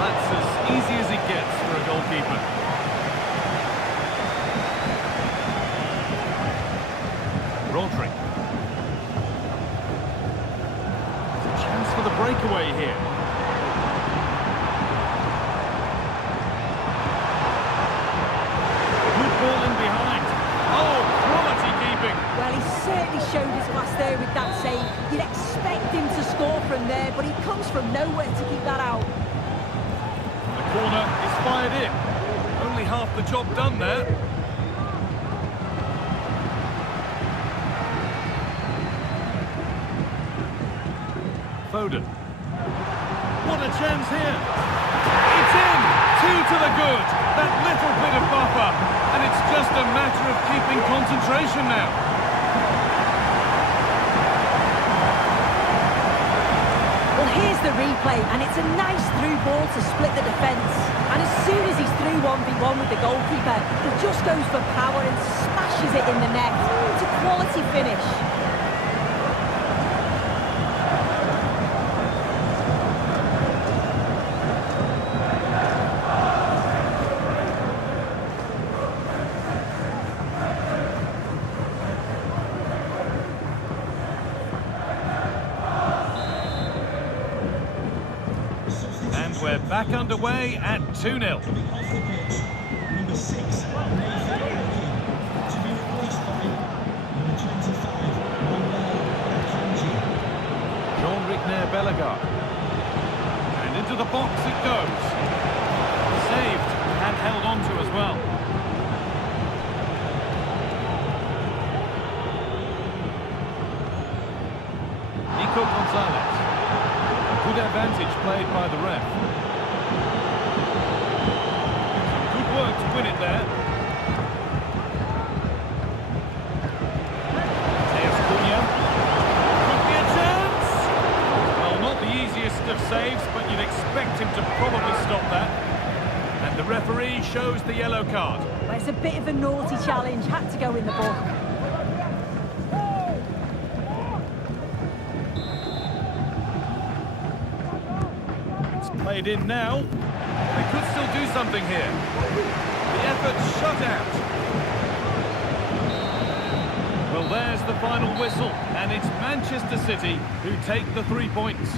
That's as easy as it gets for a goalkeeper. Rodri. There's a chance for the breakaway here. Good ball in behind. Oh, quality keeping. Well, he certainly showed his class there with that save. You'd expect him to score from there, but he comes from nowhere to keep that out. The corner is fired in. Only half the job done there. Foden. What a chance here. It's in. 2 to the good. That little bit of buffer. And it's just a matter of keeping concentration now. Well, here's the replay, and it's a nice through ball to split the defence. And as soon as he's through 1v1 with the goalkeeper, he just goes for power and smashes it in the net. It's a quality finish. We're back underway at 2-0. Jean-Ric Bellegarde. And into the box it goes. Saved and held on to as well. Nico Gonzalez. Good advantage played by the ref. Good work to win it there. Matheus Cunha. Could be a chance. Well, not the easiest of saves, but you'd expect him to probably stop that. And the referee shows the yellow card. Well, it's a bit of a naughty challenge, had to go in the book. Played in now. They could still do something here. The effort's shut out. Well, there's the final whistle, and it's Manchester City who take the 3 points.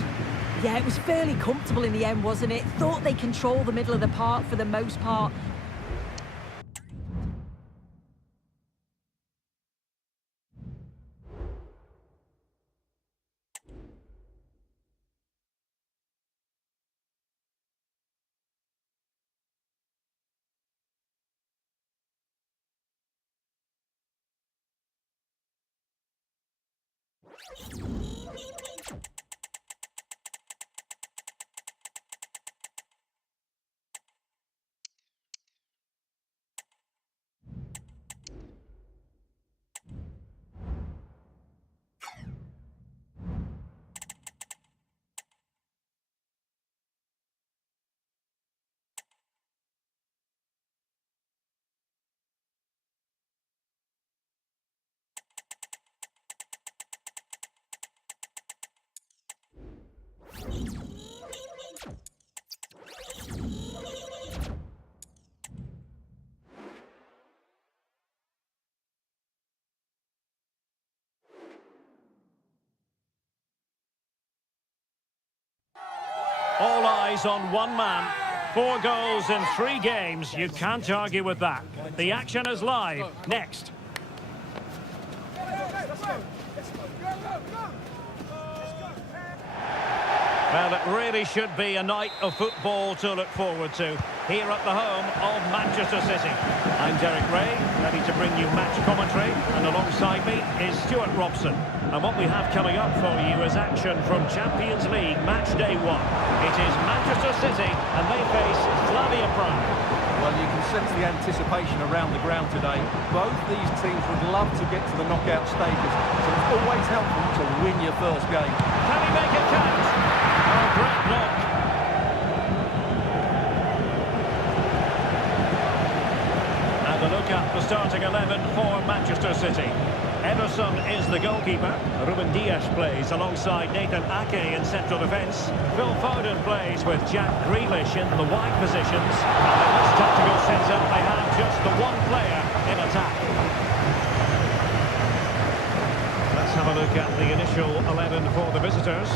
Yeah, it was fairly comfortable in the end, wasn't it? Thought they controlled the middle of the park for the most part. All eyes on one man. 4 goals in 3 games. You can't argue with that. The action is live. Next. Well, it really should be a night of football to look forward to here at the home of Manchester City. I'm Derek Ray, ready to bring you match commentary, and alongside me is Stuart Robson. And what we have coming up for you is action from Champions League match day 1. It is Manchester City and they face Slavia Prague. Well, you can sense the anticipation around the ground today. Both these teams would love to get to the knockout stages, so it's always helpful to win your first game. Can he make it count? Oh, great block. And a look at the starting 11 for Manchester City. Ederson is the goalkeeper. Ruben Dias plays alongside Nathan Ake in central defence. Phil Foden plays with Jack Grealish in the wide positions. And in this tactical setup, they have just the one player in attack. Let's have a look at the initial 11 for the visitors.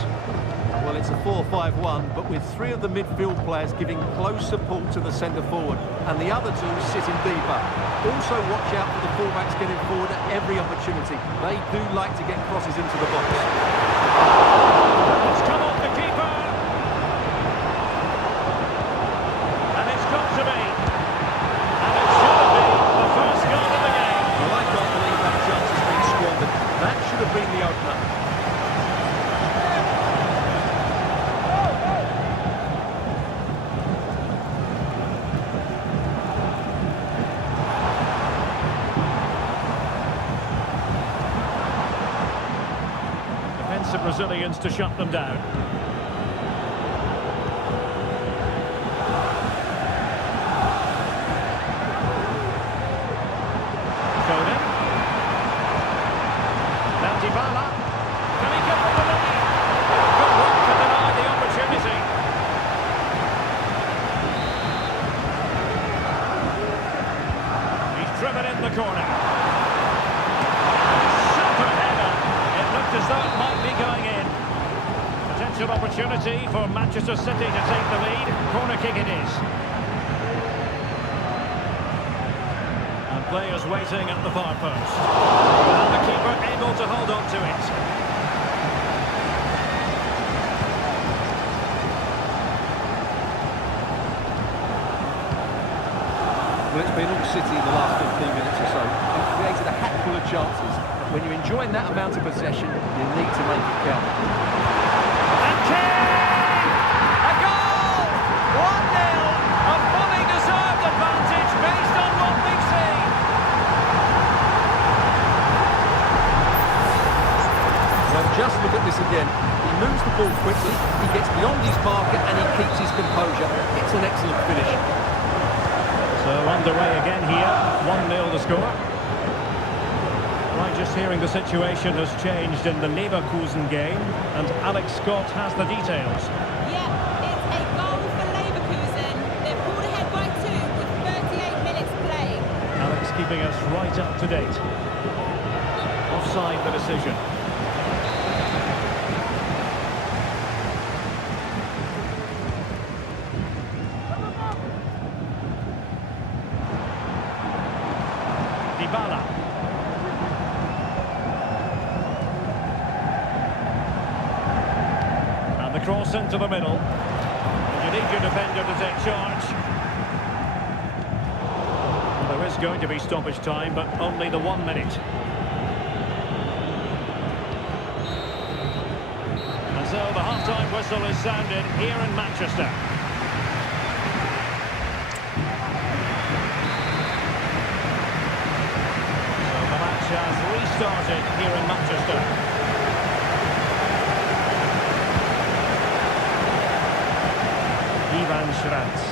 Well, it's a 4-5-1, but with 3 of the midfield players giving close support to the centre forward, and the other 2 sitting deeper. Also watch out for the fullbacks getting forward at every opportunity. They do like to get crosses into the box. It's come off the keeper. And it's got to be. And it should be the first goal of the game. Well, I can't believe that chance has been squandered. That should have been the opener. Brazilians to shut them down. Foden. Now Dybala. Can he get the lead? Good work to deny the opportunity. He's driven in the corner. Super header. It looked as though it might be going in. Potential opportunity for Manchester City to take the lead. Corner kick it is. And players waiting at the far post. And the keeper able to hold on to it. Well, it's been all City in the last 15 minutes or so. They've created a hatful of chances. When you're enjoying that amount of possession, you need to make it count. And Kane! A goal! 1-0! A fully deserved advantage based on what we've seen. Well, just look at this again. He moves the ball quickly, he gets beyond his marker and he keeps his composure. It's an excellent finish. So underway again here, 1-0 the score. Right, just hearing the situation has changed in the Leverkusen game, and Alex Scott has the details. Yeah, it's a goal for Leverkusen. They're pulled ahead by 2 with 38 minutes played. Alex keeping us right up to date. Offside the decision. Dybala. And the cross into the middle. You need your defender to take charge. Well, there is going to be stoppage time, but only the 1 minute. And so the half-time whistle is sounded here in Manchester. Has restarted here in Manchester. Ivan Schranz.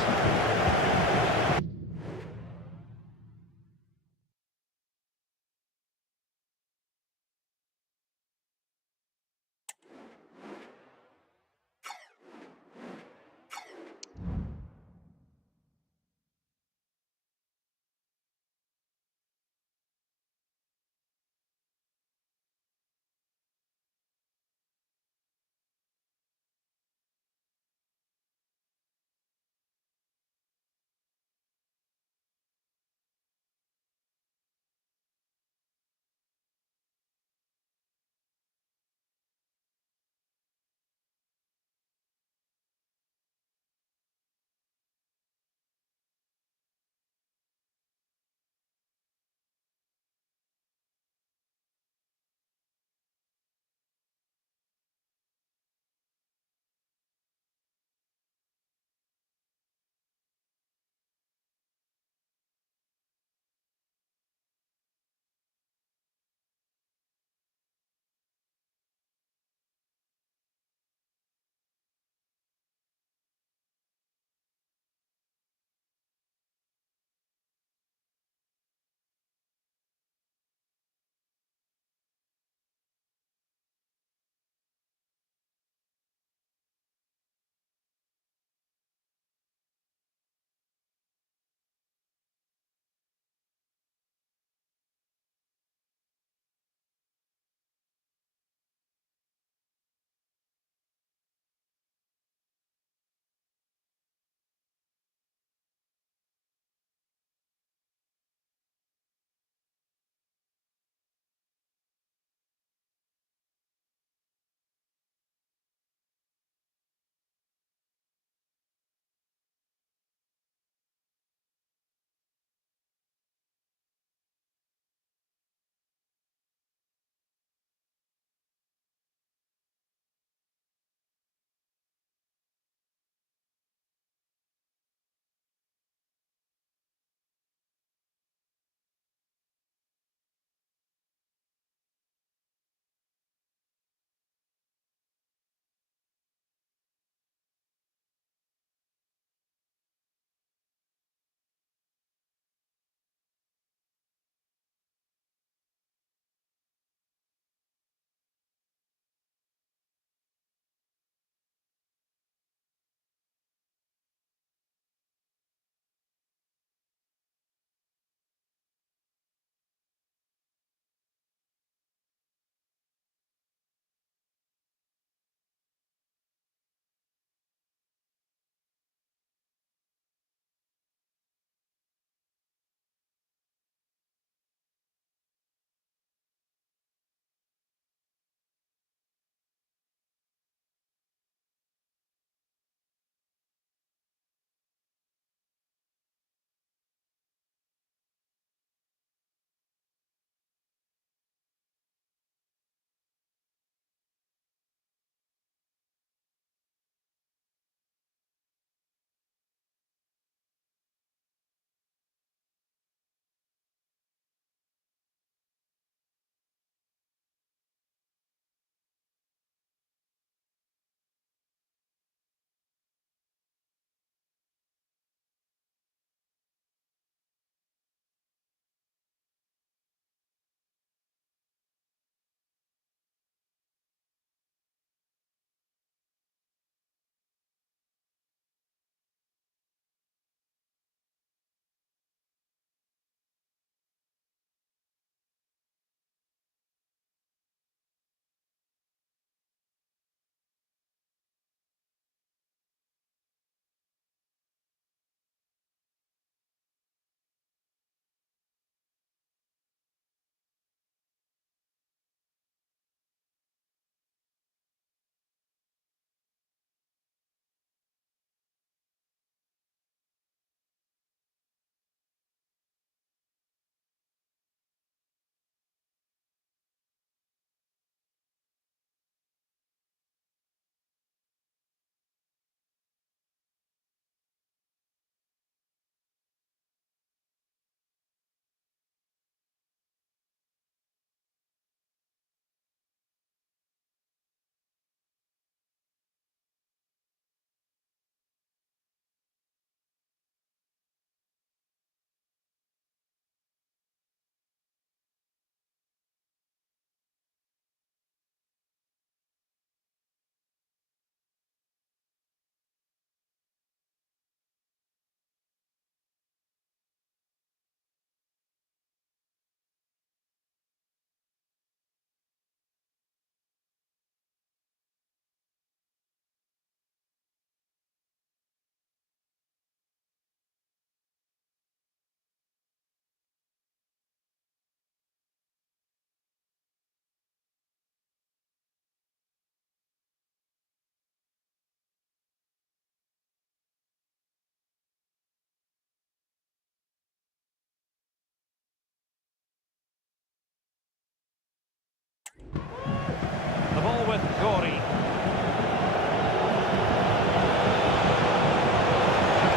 Gori.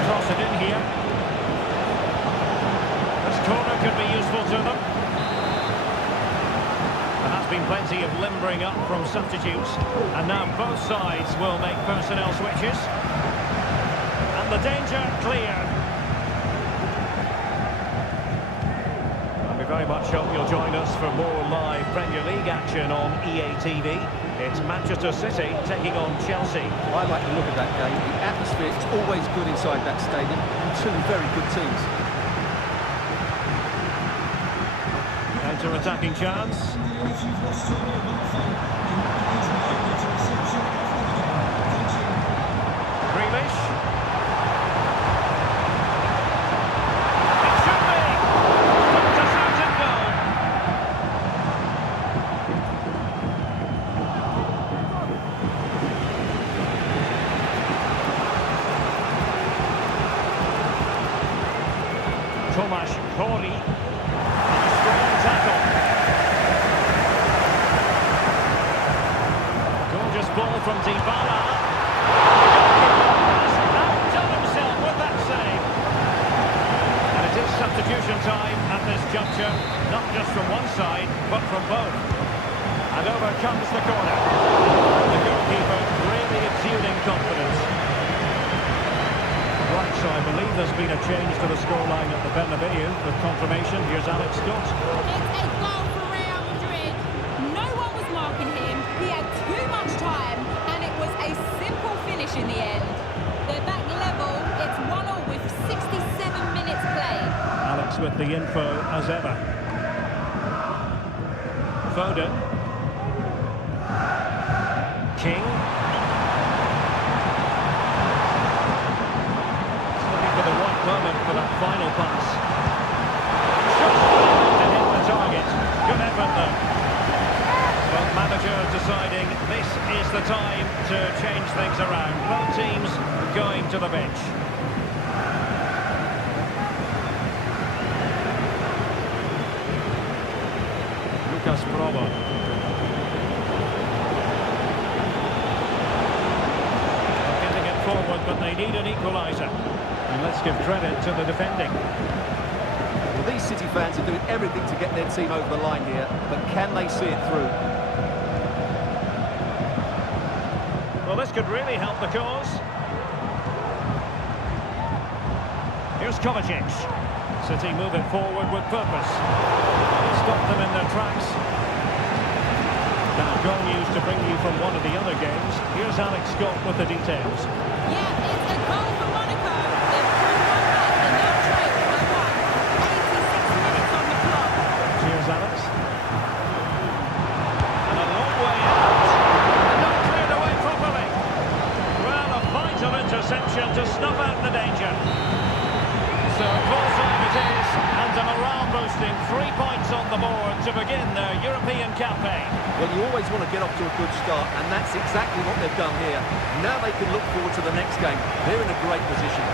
Cross it in here. This corner could be useful to them. There has been plenty of limbering up from substitutes, and now both sides will make personnel switches. And the danger cleared. And we very much hope you'll join us for more live Premier League action on EA TV. It's Manchester City taking on Chelsea. I like the look of that game. The atmosphere is always good inside that stadium. Two very good teams. Counter-attacking chance. Grealish. It should be. It's a certain goal. Tomasz Gori. Strong tackle. Gorgeous ball from Dybala. Has outdone himself with that save. And it is substitution time at this juncture, not just from one side, but from both. And over comes the corner. The goalkeeper really exuding confidence. Right, so I believe there's been a change to the scoreline at the Bernabeu with confirmation. Here's Alex Scott. It's a goal for Real Madrid. No one was marking him. He had too much time, and it was a simple finish in the end. They're back level. It's 1-1 with 67 minutes played. Alex with the info as ever. Foden. King. Looking for the right moment for that final pass. Shot to hit the target. Good effort though. Well, manager deciding this is the time to change things around. Both teams going to the bench. Lucas Bravo. Getting it forward, but they need an equaliser. And let's give credit to the defending. Well, these City fans are doing everything to get their team over the line here, but can they see it through? Well, this could really help the cause. Here's Kovacic. City move it forward with purpose. Stop them in their tracks. Now, goal news to bring you from one of the other games. Here's Alex Scott with the details. Yeah, it's a goal for Monaco. They've pulled one back and now trail by 1. 86 minutes on the clock. Cheers, Alex. And a long way out. And not cleared away properly. Well, a vital interception to snuff out the danger. So full time it is, and a morale-boosting 3 points on the board to begin their European campaign. Well, you always want to get off to a good start, and that's exactly what they've done here. Now they can look forward to the next game. They're in a great position.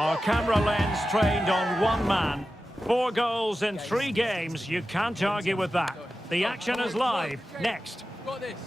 Our camera lens trained on one man. 4 goals in 3 games. You can't argue with that. The action is live. Next. Got this.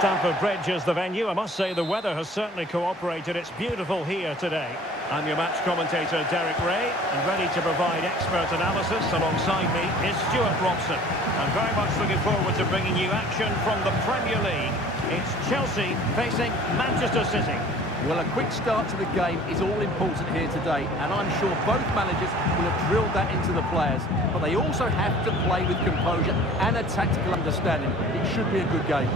Stamford Bridge is the venue. I must say the weather has certainly cooperated. It's beautiful here today. I'm your match commentator, Derek Ray, and ready to provide expert analysis alongside me is Stuart Robson. I'm very much looking forward to bringing you action from the Premier League. It's Chelsea facing Manchester City. Well, a quick start to the game is all important here today, and I'm sure both managers will have drilled that into the players. But they also have to play with composure and a tactical understanding. It should be a good game.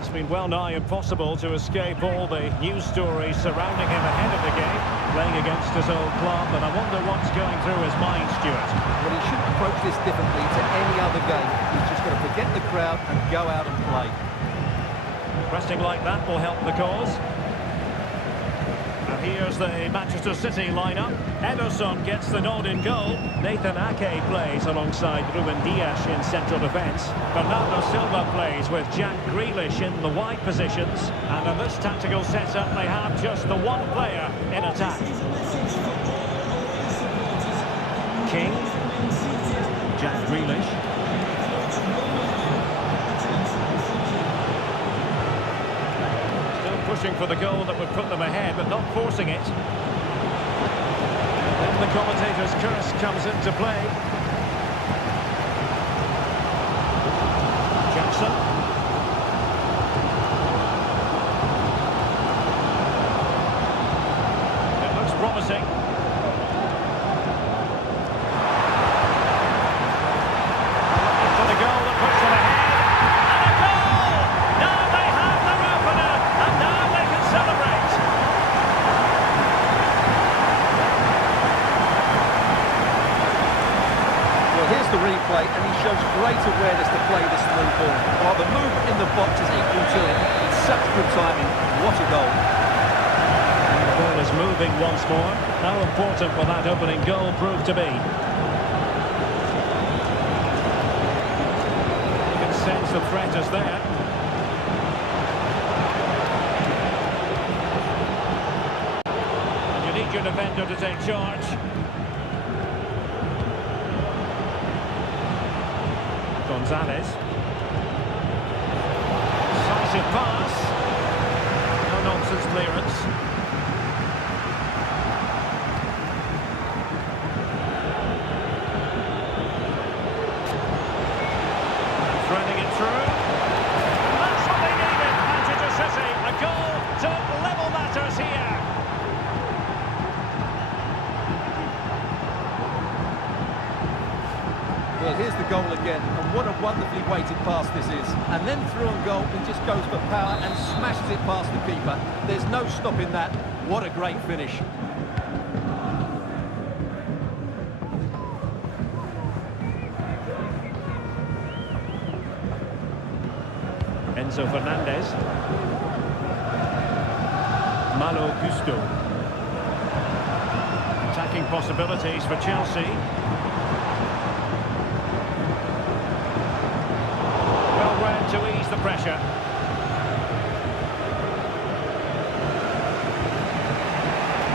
It's been well nigh impossible to escape all the news stories surrounding him ahead of the game, playing against his old club, and I wonder what's going through his mind, Stuart. Well, he shouldn't approach this differently to any other game. He's just got to forget the crowd and go out and play. Pressing like that will help the cause. And here's the Manchester City lineup. Ederson gets the nod in goal. Nathan Ake plays alongside Ruben Dias in central defence. Bernardo Silva plays with Jack Grealish in the wide positions. And in this tactical setup, they have just the one player in attack. King. Jack Grealish. Pushing for the goal that would put them ahead, but not forcing it. Then the commentator's curse comes into play. Jackson. It looks promising. For the goal that puts them ahead. And a goal! Now they have their opener, and now they can celebrate. Well, here's the replay, and he shows great awareness to play this through ball. While the movement in the box is equal to it, it's such good timing. What a goal. And the ball is moving once more. How important will that opening goal prove to be? You can sense the threat is there. And you need your defender to take charge. Gonzalez. Decisive pass. No nonsense clearance. Threading it through. And that's what they needed, Manchester City. A goal to level matters here. Well, here's the goal again, and what a wonderfully weighted pass this is. And then through on goal, he just goes for power and smashes it past the keeper. There's no stopping that. What a great finish. Enzo Fernandez. Malo Gusto. Attacking possibilities for Chelsea. Well read to ease the pressure.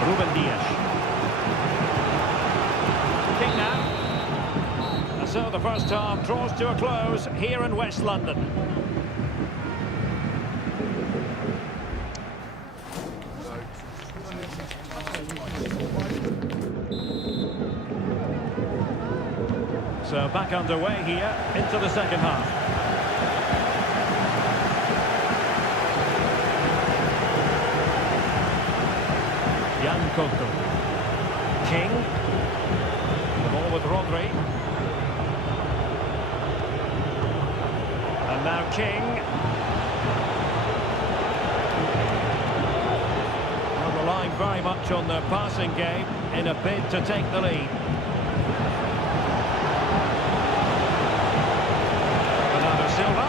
Ruben Dias. King now. And so the first half draws to a close here in West London. So back underway here into the second half. Jan Couto. King. The ball with Rodri. And now King. Well, relying very much on their passing game in a bid to take the lead. Bernardo Silva.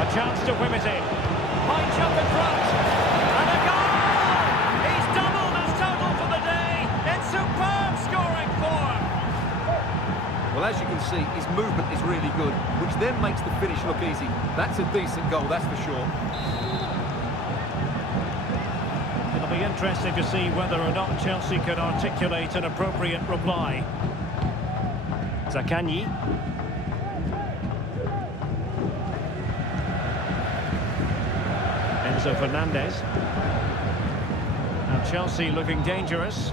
A chance to whip it in. Point up in front. And a goal! He's doubled his total for the day. It's superb scoring form. Well, as you can see, his movement is really good, which then makes the finish look easy. That's a decent goal, that's for sure. It'll be interesting to see whether or not Chelsea can articulate an appropriate reply. Zaccagni. Enzo Fernandez. And Chelsea looking dangerous.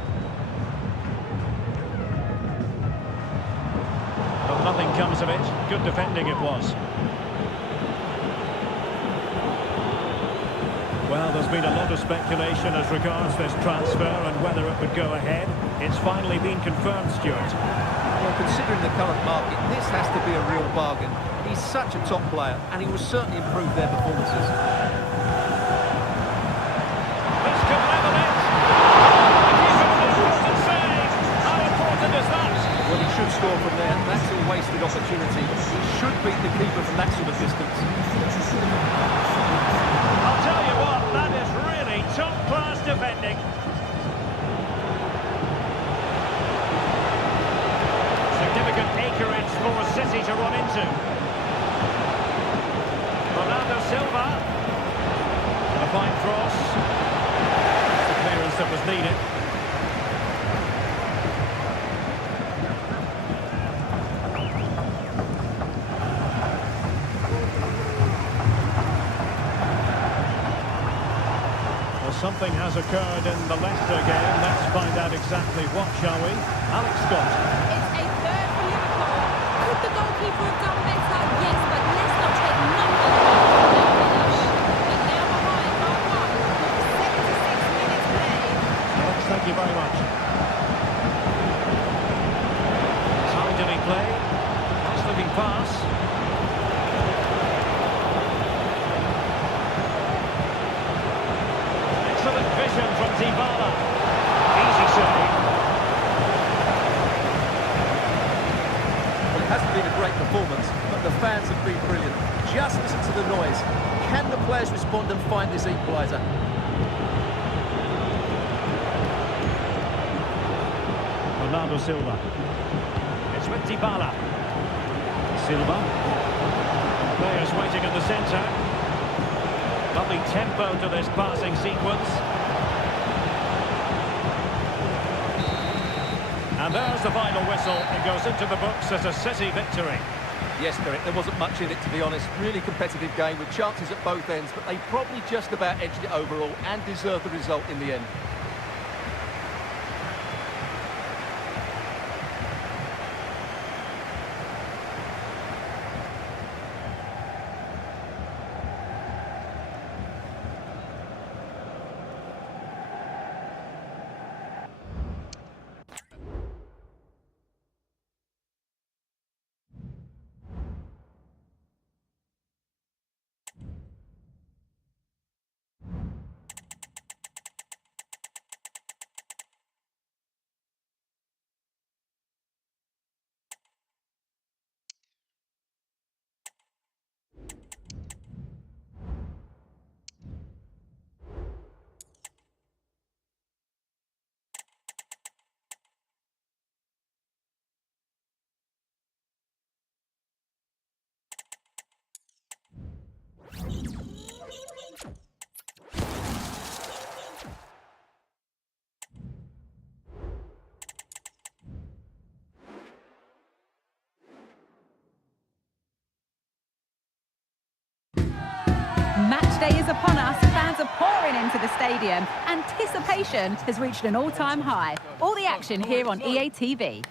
But nothing comes of it. Good defending it was. Well, there's been a lot of speculation as regards this transfer and whether it would go ahead. It's finally been confirmed, Stuart. Well, considering the current market, this has to be a real bargain. He's such a top player, and he will certainly improve their performances. This could level it. Important save. How important is that? Well, he should score from there. That's a wasted opportunity. He should beat the keeper from that sort of distance. I'll tell you what, that is really top-class defending. Significant acreage for City to run into. Bernardo Silva. A fine cross. The clearance that was needed. Something has occurred in the Leicester game. Let's find out exactly what, shall we? Alex Scott. It's a third for Liverpool. Could the goalkeeper have done better? Yes, but Leicester take nothing from that finish. And now behind by 1 with 76 minutes played. Alex, thank you very much. How did he play? Nice looking pass. Excellent vision from Dybala. Easy save. Well, it hasn't been a great performance, but the fans have been brilliant. Just listen to the noise. Can the players respond and find this equaliser? Bernardo Silva. It's with Dybala. Silva. Players waiting in the centre. Lovely tempo to this passing sequence. And there's the final whistle. It goes into the books as a City victory. Yes, Derek, there wasn't much in it, to be honest. Really competitive game with chances at both ends, but they probably just about edged it overall and deserved the result in the end. Match day is upon us. Fans are pouring into the stadium. Anticipation has reached an all-time high. All the action here on EA TV.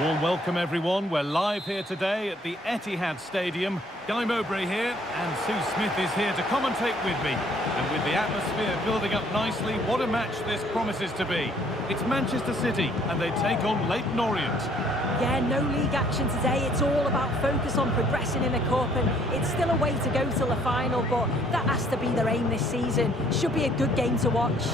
Warm welcome, everyone. We're live here today at the Etihad Stadium Guy Mowbray here, and Sue Smith is here to commentate with me. And with the atmosphere building up nicely, what a match this promises to be. It's Manchester City, and they take on Leyton Orient. Yeah, no league action today. It's all about focus on progressing in the Cup, and it's still a way to go till the final, but that has to be their aim this season. Should be a good game to watch.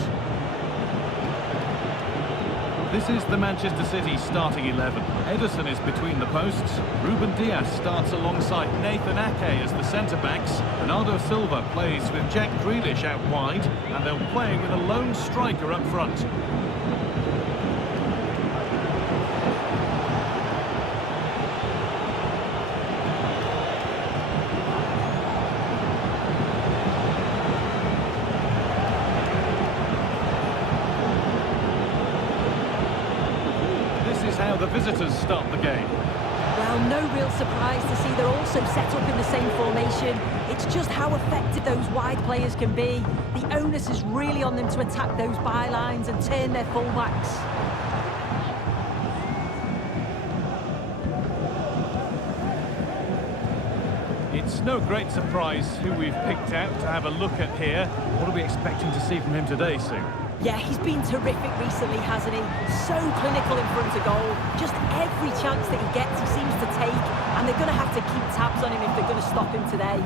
This is the Manchester City starting 11. Ederson is between the posts. Ruben Dias starts alongside Nathan Ake as the centre-backs. Bernardo Silva plays with Jack Grealish out wide, and they're playing with a lone striker up front. How the visitors start the game. Well, no real surprise to see they're also set up in the same formation. It's just how effective those wide players can be. The onus is really on them to attack those bylines and turn their fullbacks. It's no great surprise who we've picked out to have a look at here. What are we expecting to see from him today, Sue? Yeah, he's been terrific recently, hasn't he? So clinical in front of goal. Just every chance that he gets, he seems to take. And they're going to have to keep tabs on him if they're going to stop him today.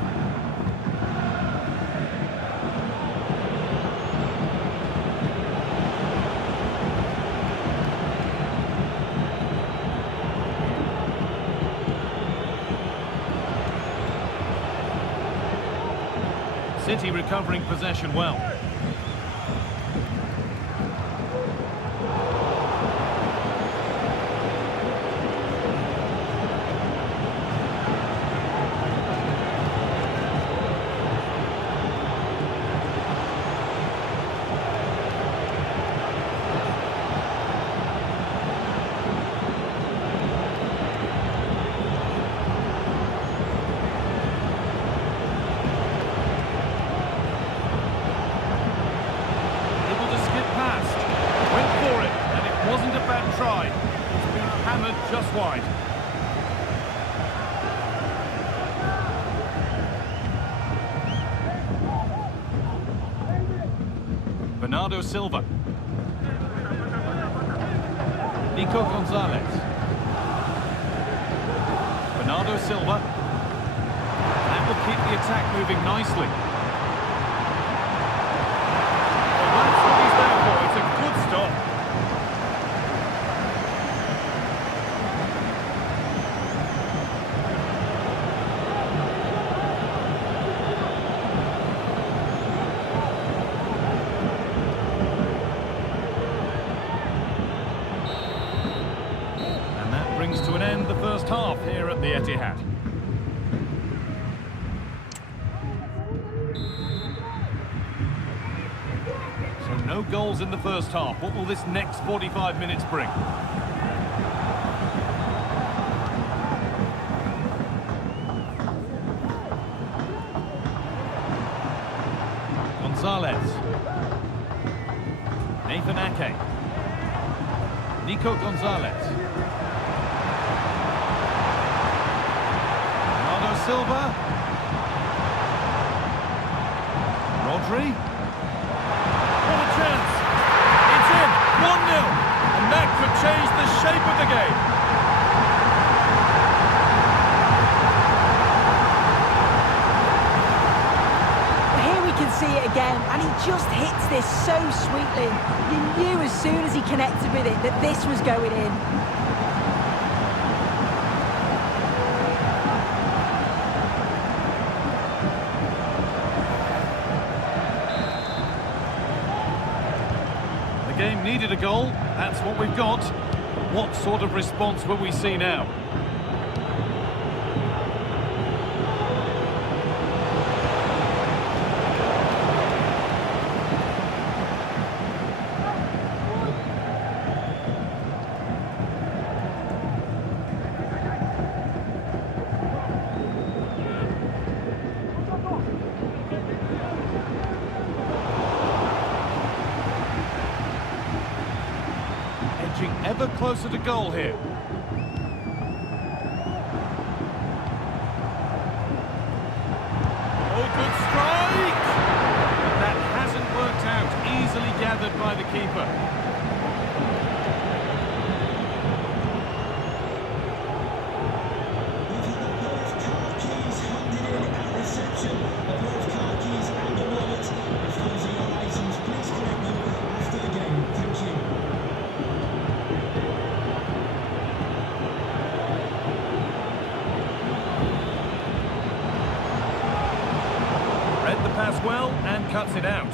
City recovering possession well. Just wide. Bernardo Silva. Nico Gonzalez. Bernardo Silva. That will keep the attack moving nicely. Well, that's what he's there for. It's a good stop. Brings to an end the first half here at the Etihad. So no goals in the first half. What will this next 45 minutes bring? Gonzalez. Nathan Ake. Nico Gonzalez. Silva. Rodri. What a chance. It's in. 1-0. And that could change the shape of the game. Here we can see it again, and he just hits this so sweetly. You knew as soon as he connected with it that this was going in. Game needed a goal. That's what we've got. What sort of response will we see now? Ever closer to goal here. the keeper. Read the pass well and cuts it out.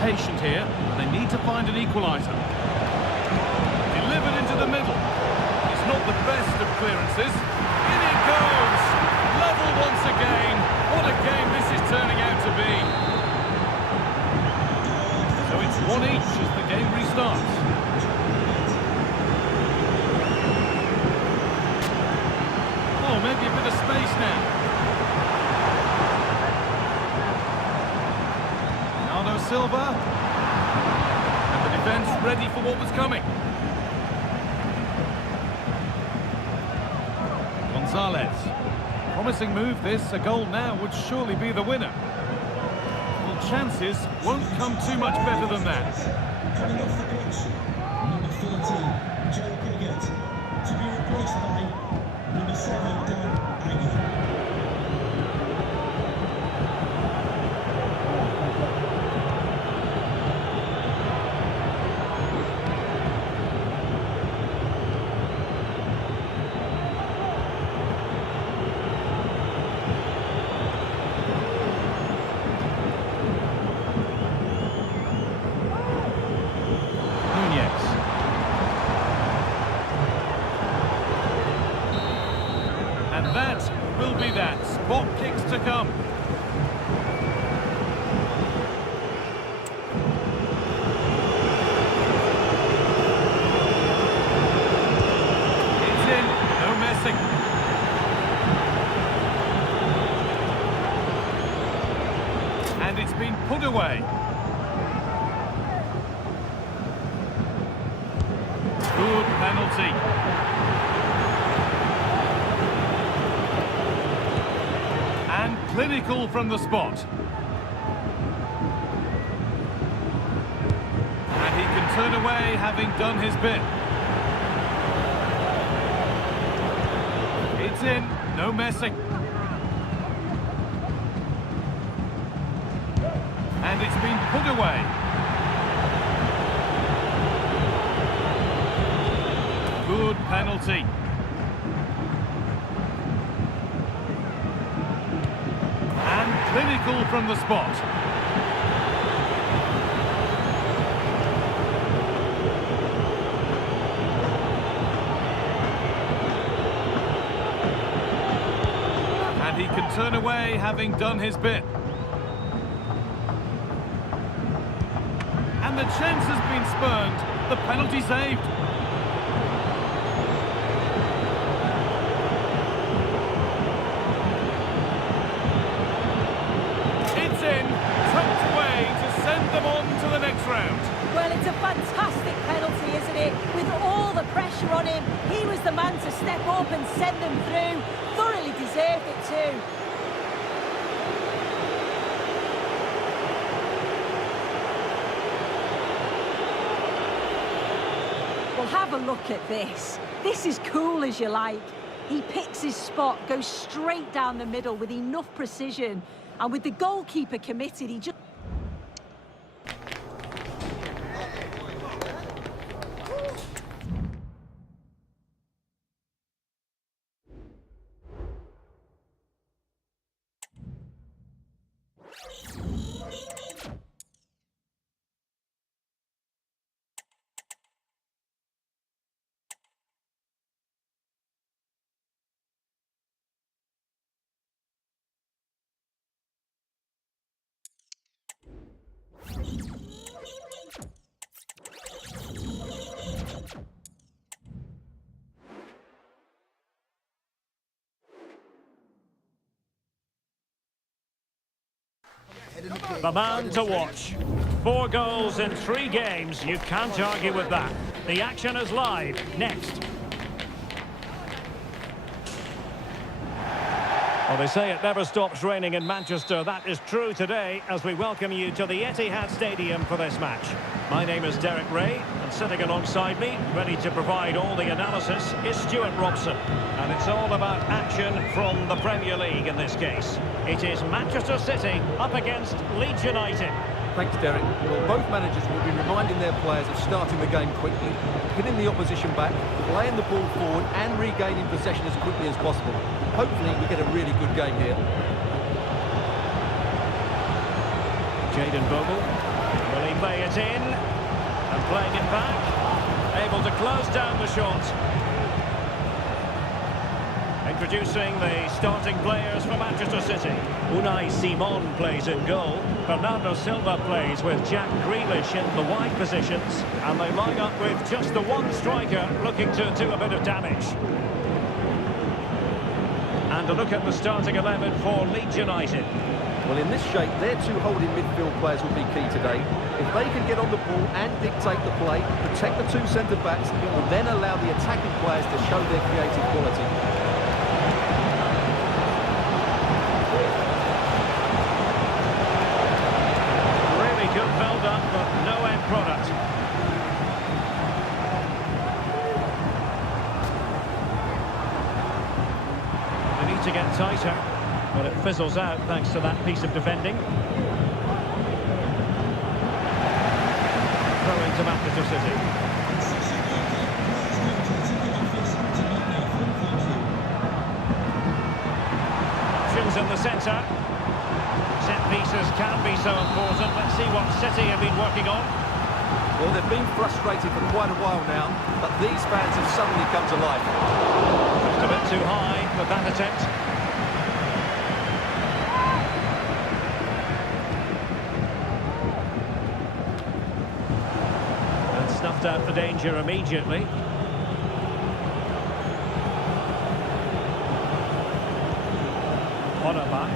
Patient here, they need to find an equaliser. Delivered into the middle. It's not the best of clearances. In it goes! Level once again. What a game this is turning out to be. So it's 1-1 as the game restarts. Oh, maybe a bit of space now. Silva, and the defence ready for what was coming. Gonzalez, promising move this, a goal now would surely be the winner. Well, chances won't come too much better than that. Coming off the bench, number 13, Joe Piggott, to be replaced by number 7, Dan Aggie. Will be that. Spot kicks to come. It's in. No messing. And it's been put away. Good penalty. Clinical from the spot. And he can turn away having done his bit. It's in, no messing. And it's been put away. Good penalty. Clinical from the spot. And he can turn away having done his bit. And the chance has been spurned. The penalty saved. Well, it's a fantastic penalty, isn't it? With all the pressure on him, he was the man to step up and send them through. Thoroughly deserved it too. Well, have a look at this. This is cool as you like. He picks his spot, goes straight down the middle with enough precision. And with the goalkeeper committed, he just... The man to watch. 4 goals in 3 games, you can't argue with that. The action is live. Next. Well, they say it never stops raining in Manchester. That is true today as we welcome you to the Etihad Stadium for this match. My name is Derek Ray, and sitting alongside me, ready to provide all the analysis, is Stuart Robson. And it's all about action from the Premier League in this case. It is Manchester City up against Leeds United. Thanks, Derek. Well, both managers will be reminding their players of starting the game quickly, hitting the opposition back, playing the ball forward and regaining possession as quickly as possible. Hopefully we get a really good game here. Jayden Bogle, will he play it in? And playing it back, able to close down the shot. Introducing the starting players for Manchester City. Unai Simon plays in goal. Bernardo Silva plays with Jack Grealish in the wide positions. And they line up with just the one striker looking to do a bit of damage. And a look at the starting 11 for Leeds United. Well, in this shape, their two holding midfield players will be key today. If they can get on the ball and dictate the play, protect the two centre-backs, it will then allow the attacking players to show their creative quality. Good build-up, but no end product. They need to get tighter, but it fizzles out thanks to that piece of defending. Throw into Manchester City. Options in the centre. Set pieces can be so important. Let's see what City have been working on. Well, they've been frustrated for quite a while now, but these fans have suddenly come to life. Just a bit too high with that attempt. And snuffed out the danger immediately. Onaback.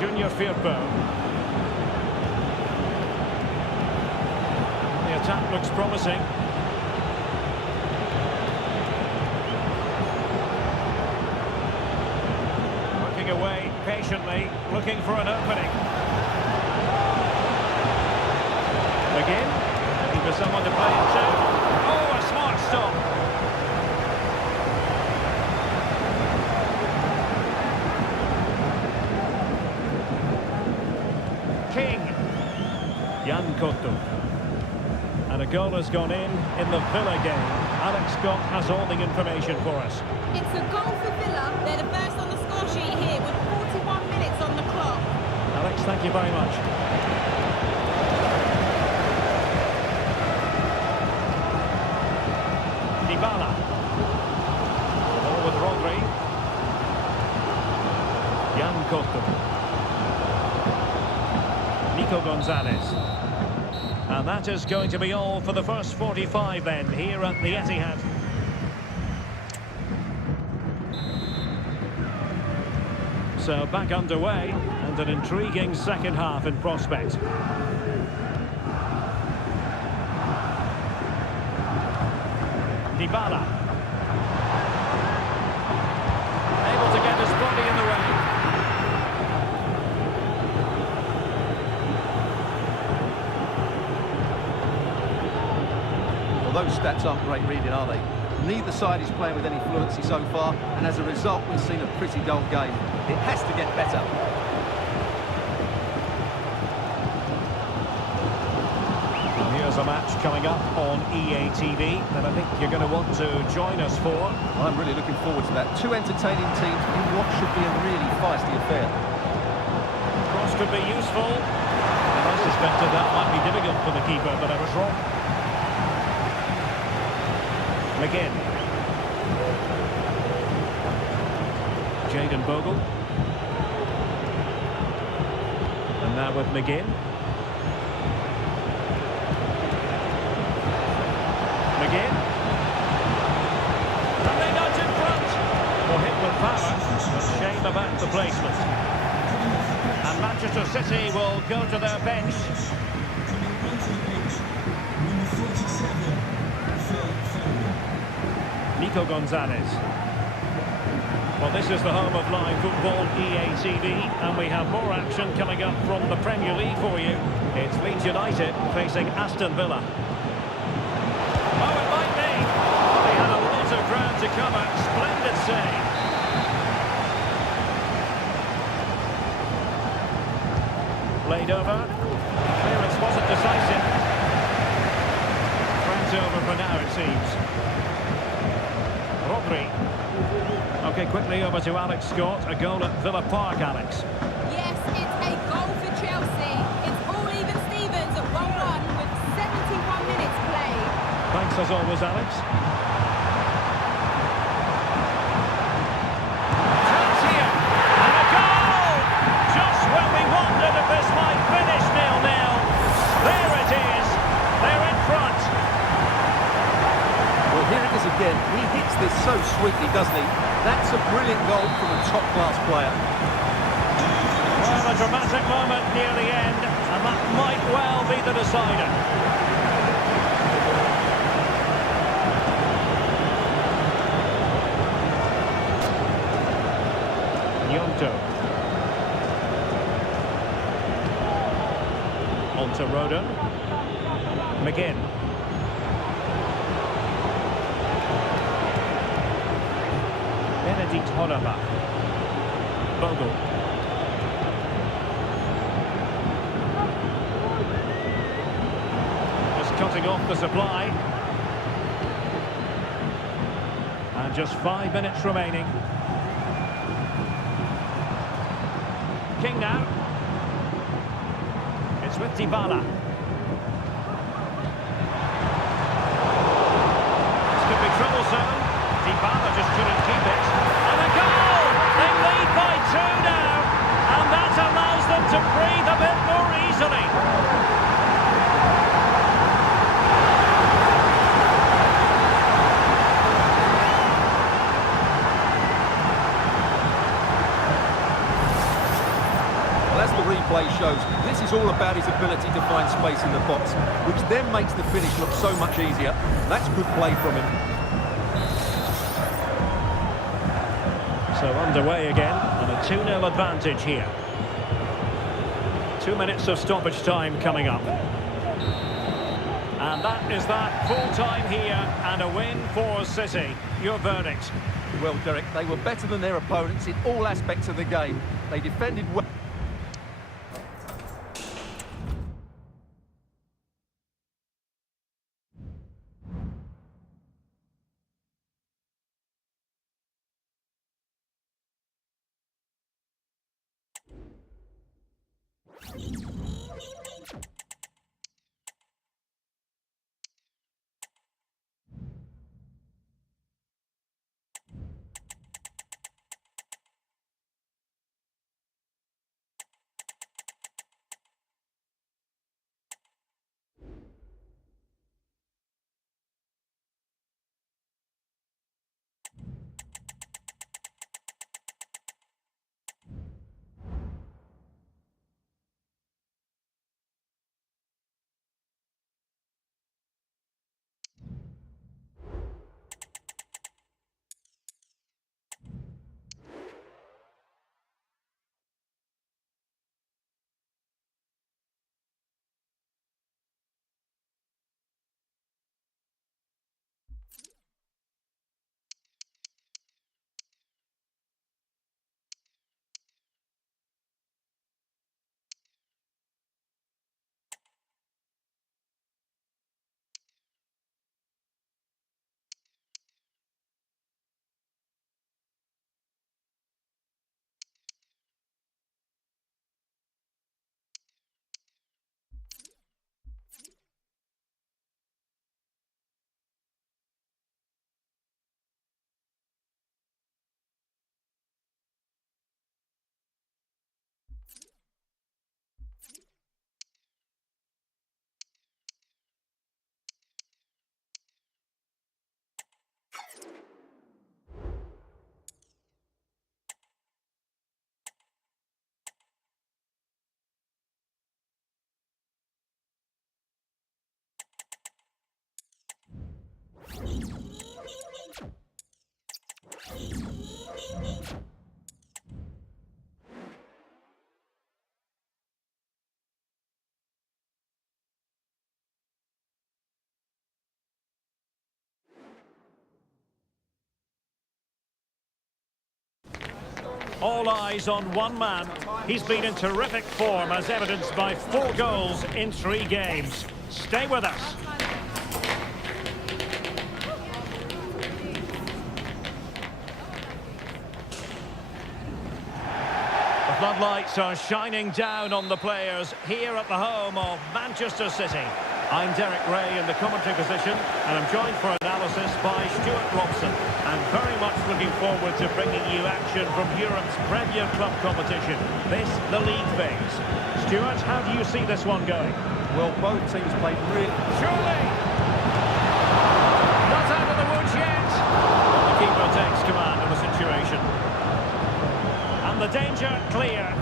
Junior Firpo. The attack looks promising. Working away patiently, looking for an opening. Again, looking for someone to play it to. Oh, a smart stop. Yan Couto. And a goal has gone in the Villa game. Alex Scott has all the information for us. It's a goal for Villa. They're the first on the score sheet here with 41 minutes on the clock. Alex, thank you very much. Dybala. Ball with Rodri. Yan Couto. Nico Gonzalez. And that is going to be all for the first 45 then, here at the Etihad. So back underway, and an intriguing second half in prospect. Dybala. Able to get his body in the way. Well, those stats aren't great reading, are they? Neither side is playing with any fluency so far, and as a result, we've seen a pretty dull game. It has to get better. Here's a match coming up on EA TV that I think you're going to want to join us for. I'm really looking forward to that. Two entertaining teams in what should be a really feisty affair. Cross could be useful. And I suspected that might be difficult for the keeper, but I was wrong. McGinn. Jayden Bogle. And now with McGinn. McGinn. And they nudge in front. Well, hit with power, but shame about the placement. And Manchester City will go to their bench. Coming onto the pitch, number 47, Phil Foden. Nico Gonzalez. Well, this is the home of live football, EA TV, and we have more action coming up from the Premier League for you. It's Leeds United facing Aston Villa. Oh, it might be. They had a lot of ground to cover. Splendid save. Played over. Clearance wasn't decisive. France over for now, it seems. Rodri. Okay, quickly over to Alex Scott. A goal at Villa Park, Alex. Yes, it's a goal for Chelsea. It's all even Stevens at 1-1 with 71 minutes played. Thanks as always, Alex. Chance here. And a goal! Just when we wondered if this might finish 0-0. There it is. They're in front. Well, here it is again. He hits this so sweetly, doesn't he? That's a brilliant goal from a top-class player. Well, a dramatic moment near the end, and that might well be the decider. Yonto. On to Rodon. McGinn. Benedict Hollerbach. Bogle. Just cutting off the supply. And just 5 minutes remaining. King now. It's with Dybala. This could be troublesome. Dybala just couldn't keep it. And a goal! They lead by 2 now. And that allows them to breathe a bit more easily. Well, as the replay shows, this is all about his ability to find space in the box, which then makes the finish look so much easier. That's good play from him. So underway again, and a 2-0 advantage here. 2 minutes of stoppage time coming up. And that is that, full time here, and a win for City. Your verdict? Well, Derek, they were better than their opponents in all aspects of the game. They defended well. All eyes on one man. He's been in terrific form, as evidenced by 4 goals in 3 games. Stay with us. The floodlights are shining down on the players here at the home of Manchester City. I'm Derek Ray in the commentary position, and I'm joined for analysis by Stuart Robson. I'm very much looking forward to bringing you action from Europe's Premier Club competition, this the league phase. Stuart, how do you see this one going? Well, both teams played really... Surely! Not out of the woods yet! The keeper takes command of the situation. And the danger clear.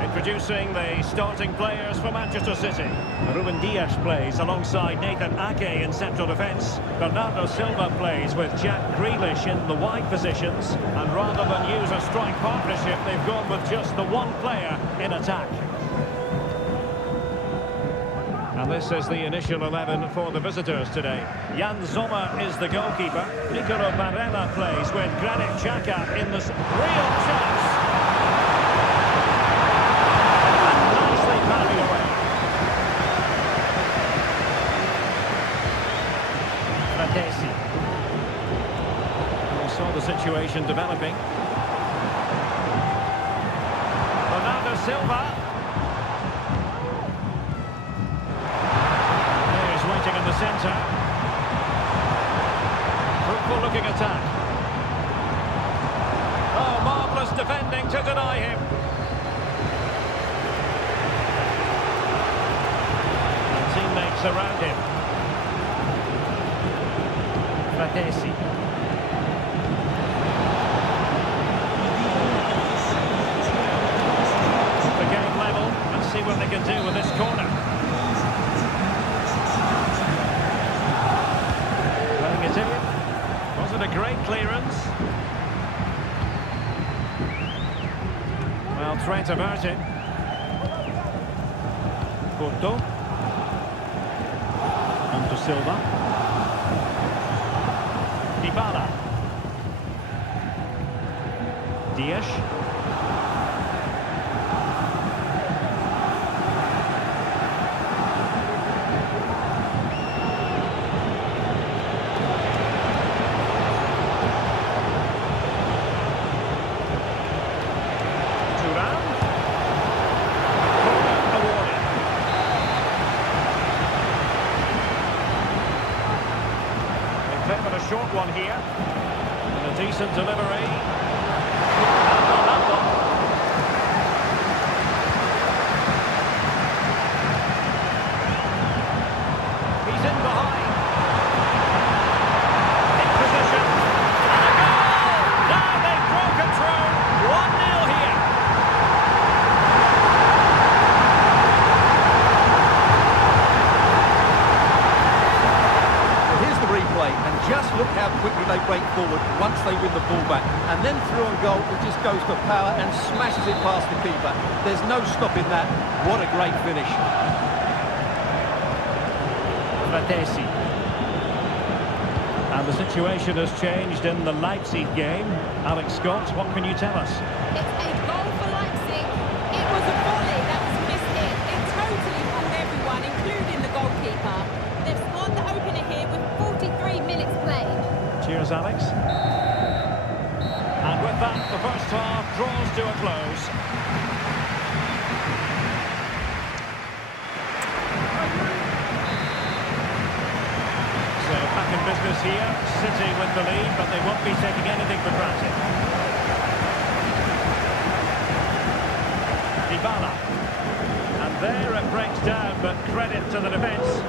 Introducing the starting players for Manchester City. Ruben Dias plays alongside Nathan Ake in central defence. Bernardo Silva plays with Jack Grealish in the wide positions. And rather than use a strike partnership, they've gone with just the one player in attack. And this is the initial 11 for the visitors today. Jan Sommer is the goalkeeper. Nicolo Barella plays with Granit Xhaka in this real chance. We saw the situation developing. Bernardo Silva. He's waiting in the centre. Fruitful looking attack. Oh, marvellous defending to deny him. And teammates around him. Fratesi. The game level. Let's see what they can do with this corner. Running it in. Was it a great clearance? Well, threat averted. Porto. On to Silva. Dybala. Dias. Thuram. Corner awarded. They favoured a short one here. And a decent delivery. Ronaldo. He's in behind. In position. And a goal! Now they've broken through. 1-0 here. Here's the replay, and just look how quickly they break forward once they win the ball back. And then through on goal, it just goes for power and smashes it past the keeper. There's no stopping that. What a great finish. Fratesi. And the situation has changed in the Leipzig game. Alex Scott, what can you tell us? It's a goal for Leipzig. It was a volley that was missed in. It totally fooled everyone, including the goalkeeper. They've scored the opener here with 43 minutes played. Cheers, Alex. And with that, the first half draws to a close. So back in business here. City with the lead, but they won't be taking anything for granted. Dybala. And there it breaks down, but credit to the defence.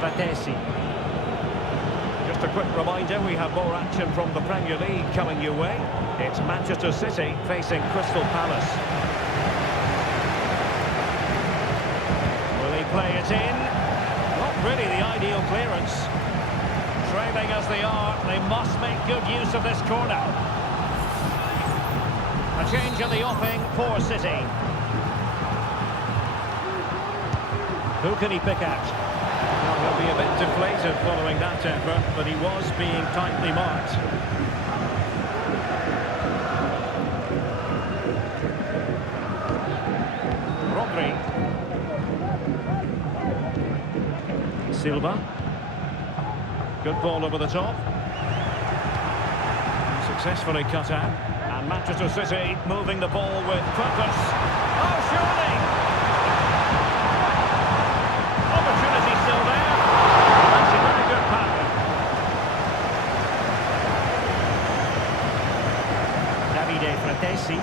Fratesi. Just a quick reminder, we have more action from the Premier League coming your way. It's Manchester City facing Crystal Palace. Will he play it in? Not really the ideal clearance. Trailing as they are, they must make good use of this corner. A change in the offing for City. Who can he pick out? Maybe a bit deflated following that effort, but he was being tightly marked. Rodri. Silva. Good ball over the top. Successfully cut out. And Manchester City moving the ball with purpose. Oh, surely! Opportunity still there. That's a very good pass. Davide Fratesi.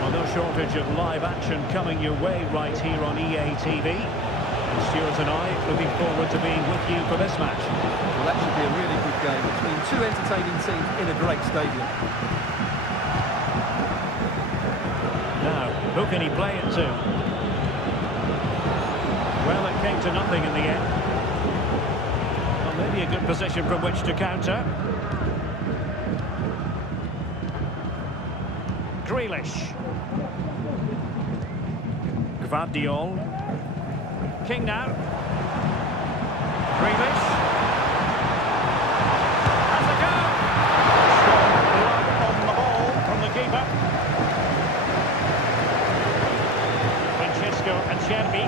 Well, no shortage of live action coming your way right here on EA TV. And Stuart and I looking forward to being with you for this match. Well, that should be a really good game between two entertaining teams in a great stadium. Now, who can he play it to? Well, it came to nothing in the end. Well, maybe a good position from which to counter. Grealish. Gvardiol. King now. Grealish. Has a go. Strong blood on the ball from the keeper. Francesco Acerbi.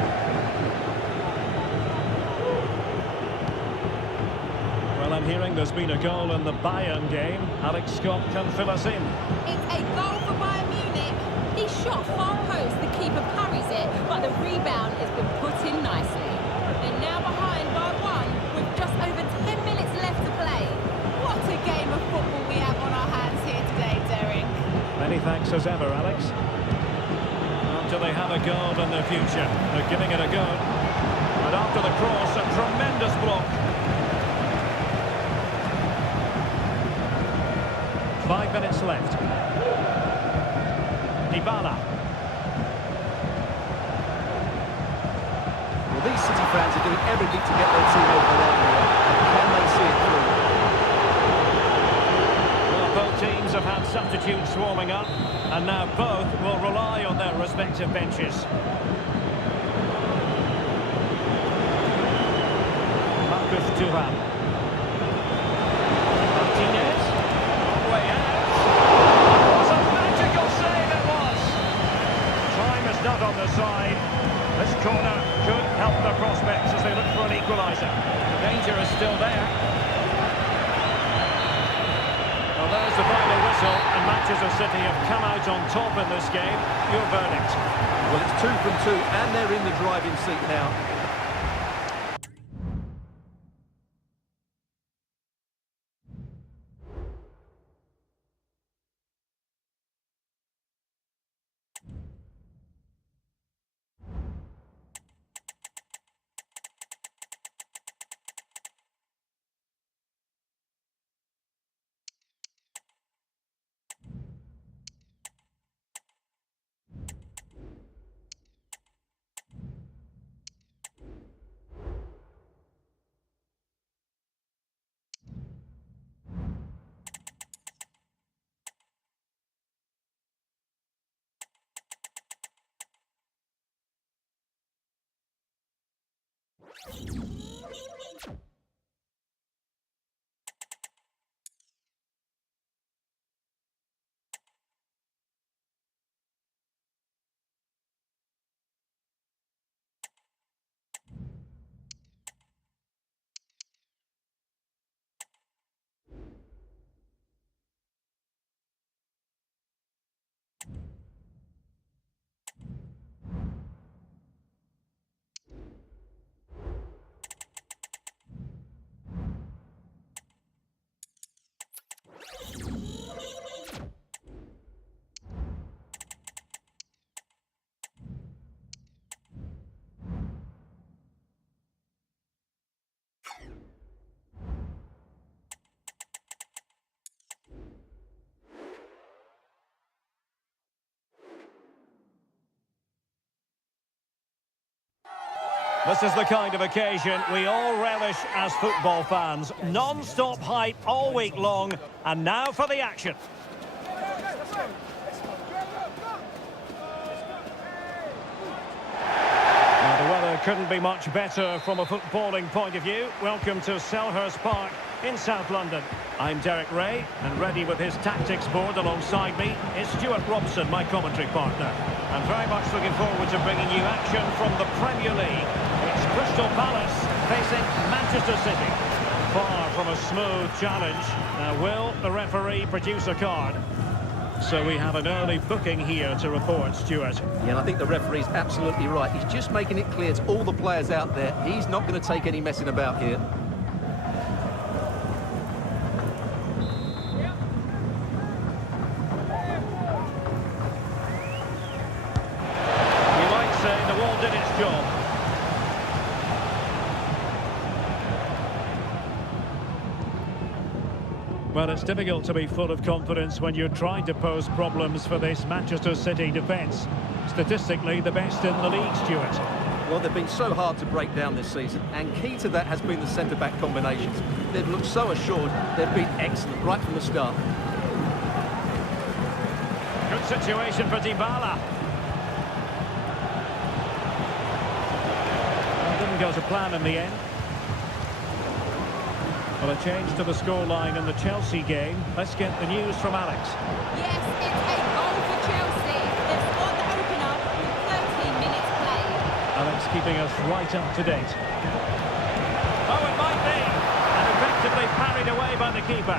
Well, I'm hearing there's been a goal in the Bayern game. Alex Scott can fill us in. It's a goal for Bayern Munich. He shot far post, the keeper parries it, but the rebound has been put in nicely. They're now behind by 1 with just over 10 minutes left to play. What a game of football we have on our hands here today, Derek. Many thanks as ever, Alex. Do they have a goal in their future? They're giving it a go. And after the cross, a tremendous block. 5 minutes left. Dybala. Well, these City fans are doing everything to get their team over the line. Can they see it through? Well, both teams have had substitutes swarming up, and now both will rely on their respective benches. Marcus Thuram. Martinez. Way out. What a magical save it was! Time is not on their side. This corner could help their prospects as they look for an equaliser. The danger is still there. Well, there's the final whistle, and Manchester City have come out on top in this game. Your verdict? Well, it's 2 from 2, and they're in the driving seat now. This is the kind of occasion we all relish as football fans. Non-stop hype all week long, and now for the action. Now the weather couldn't be much better from a footballing point of view. Welcome to Selhurst Park in South London. I'm Derek Ray, and ready with his tactics board alongside me is Stuart Robson, my commentary partner. I'm very much looking forward to bringing you action from the Premier League. It's Crystal Palace facing Manchester City. Far from a smooth challenge. Now, will the referee produce a card? So we have an early booking here to report, Stuart. Yeah, and I think the referee's absolutely right. He's just making it clear to all the players out there, he's not going to take any messing about here. You might say the wall did its job. Well, it's difficult to be full of confidence when you're trying to pose problems for this Manchester City defence. Statistically, the best in the league, Stuart. Well, they've been so hard to break down this season, and key to that has been the centre-back combinations. They've looked so assured, they've been excellent right from the start. Good situation for Dybala. Well, didn't go to plan in the end. Well, a change to the scoreline in the Chelsea game. Let's get the news from Alex. Yes, it's a goal for Chelsea. They've scored the opener with 13 minutes played. Alex keeping us right up to date. Oh, it might be! And effectively parried away by the keeper.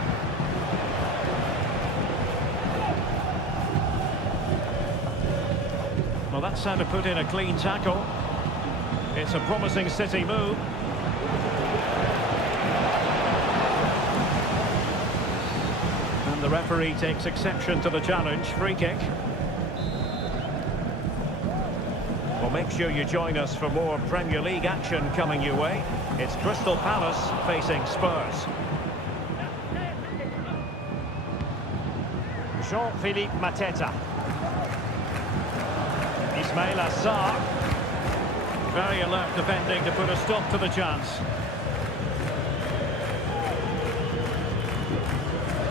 Well, that's how to put in a clean tackle. It's a promising City move. The referee takes exception to the challenge. Free kick. Well, make sure you join us for more Premier League action coming your way. It's Crystal Palace facing Spurs. Jean-Philippe Mateta. Ismail Assar. Very alert defending to put a stop to the chance.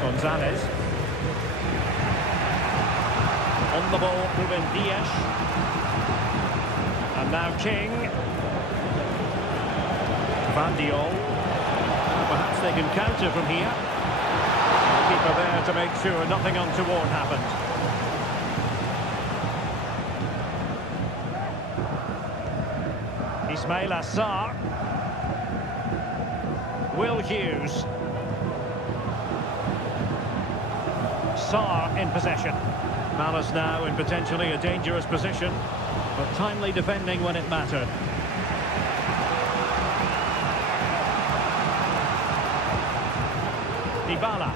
Gonzalez. On the ball, Ruben Dias. And now King. Van Diol. Perhaps they can counter from here. Keeper there to make sure nothing untoward happened. Ismail Assar. Will Hughes. Sarr in possession. Palace now in potentially a dangerous position, but timely defending when it mattered. Dybala.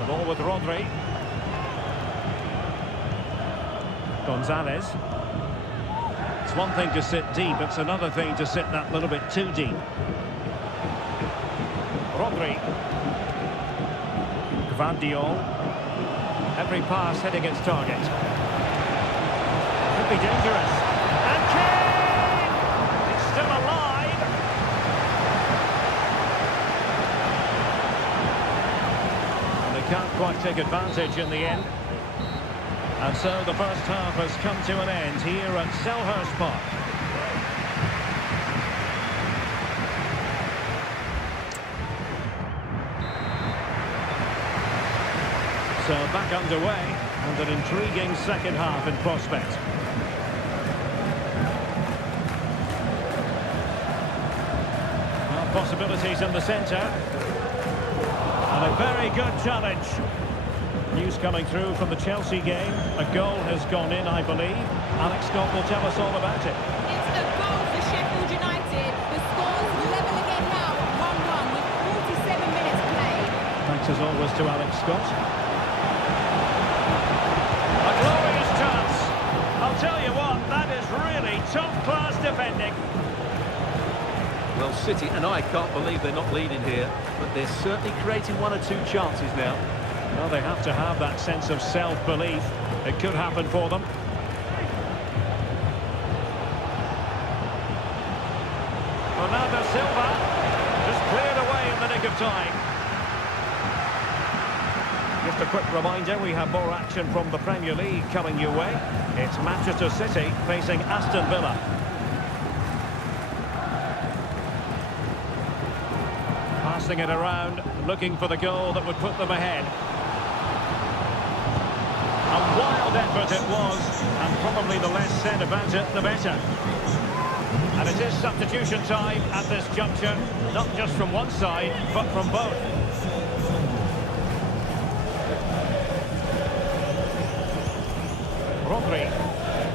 The ball with Rodri. Gonzalez. It's one thing to sit deep, it's another thing to sit that little bit too deep. Rodri. Van Diol. Every pass hitting its target. Could be dangerous. And Kane! It's still alive. And they can't quite take advantage in the end. And so the first half has come to an end here at Selhurst Park. So back underway, and an intriguing second half in prospect. Well, possibilities in the centre. And a very good challenge. News coming through from the Chelsea game. A goal has gone in, I believe. Alex Scott will tell us all about it. It's a goal for Sheffield United. The score's level again now at 1-1 with 47 minutes played. Thanks as always to Alex Scott. A glorious chance. I'll tell you what, that is really top-class defending. Well, City and I can't believe they're not leading here, but they're certainly creating one or two chances now. Well, they have to have that sense of self-belief. It could happen for them. Bernardo Silva just cleared away in the nick of time. Just a quick reminder, we have more action from the Premier League coming your way. It's Manchester City facing Aston Villa. passing it around, looking for the goal that would put them ahead. A wild effort it was, and probably the less said about it, the better. And it is substitution time at this juncture, not just from one side, but from both. Rodri.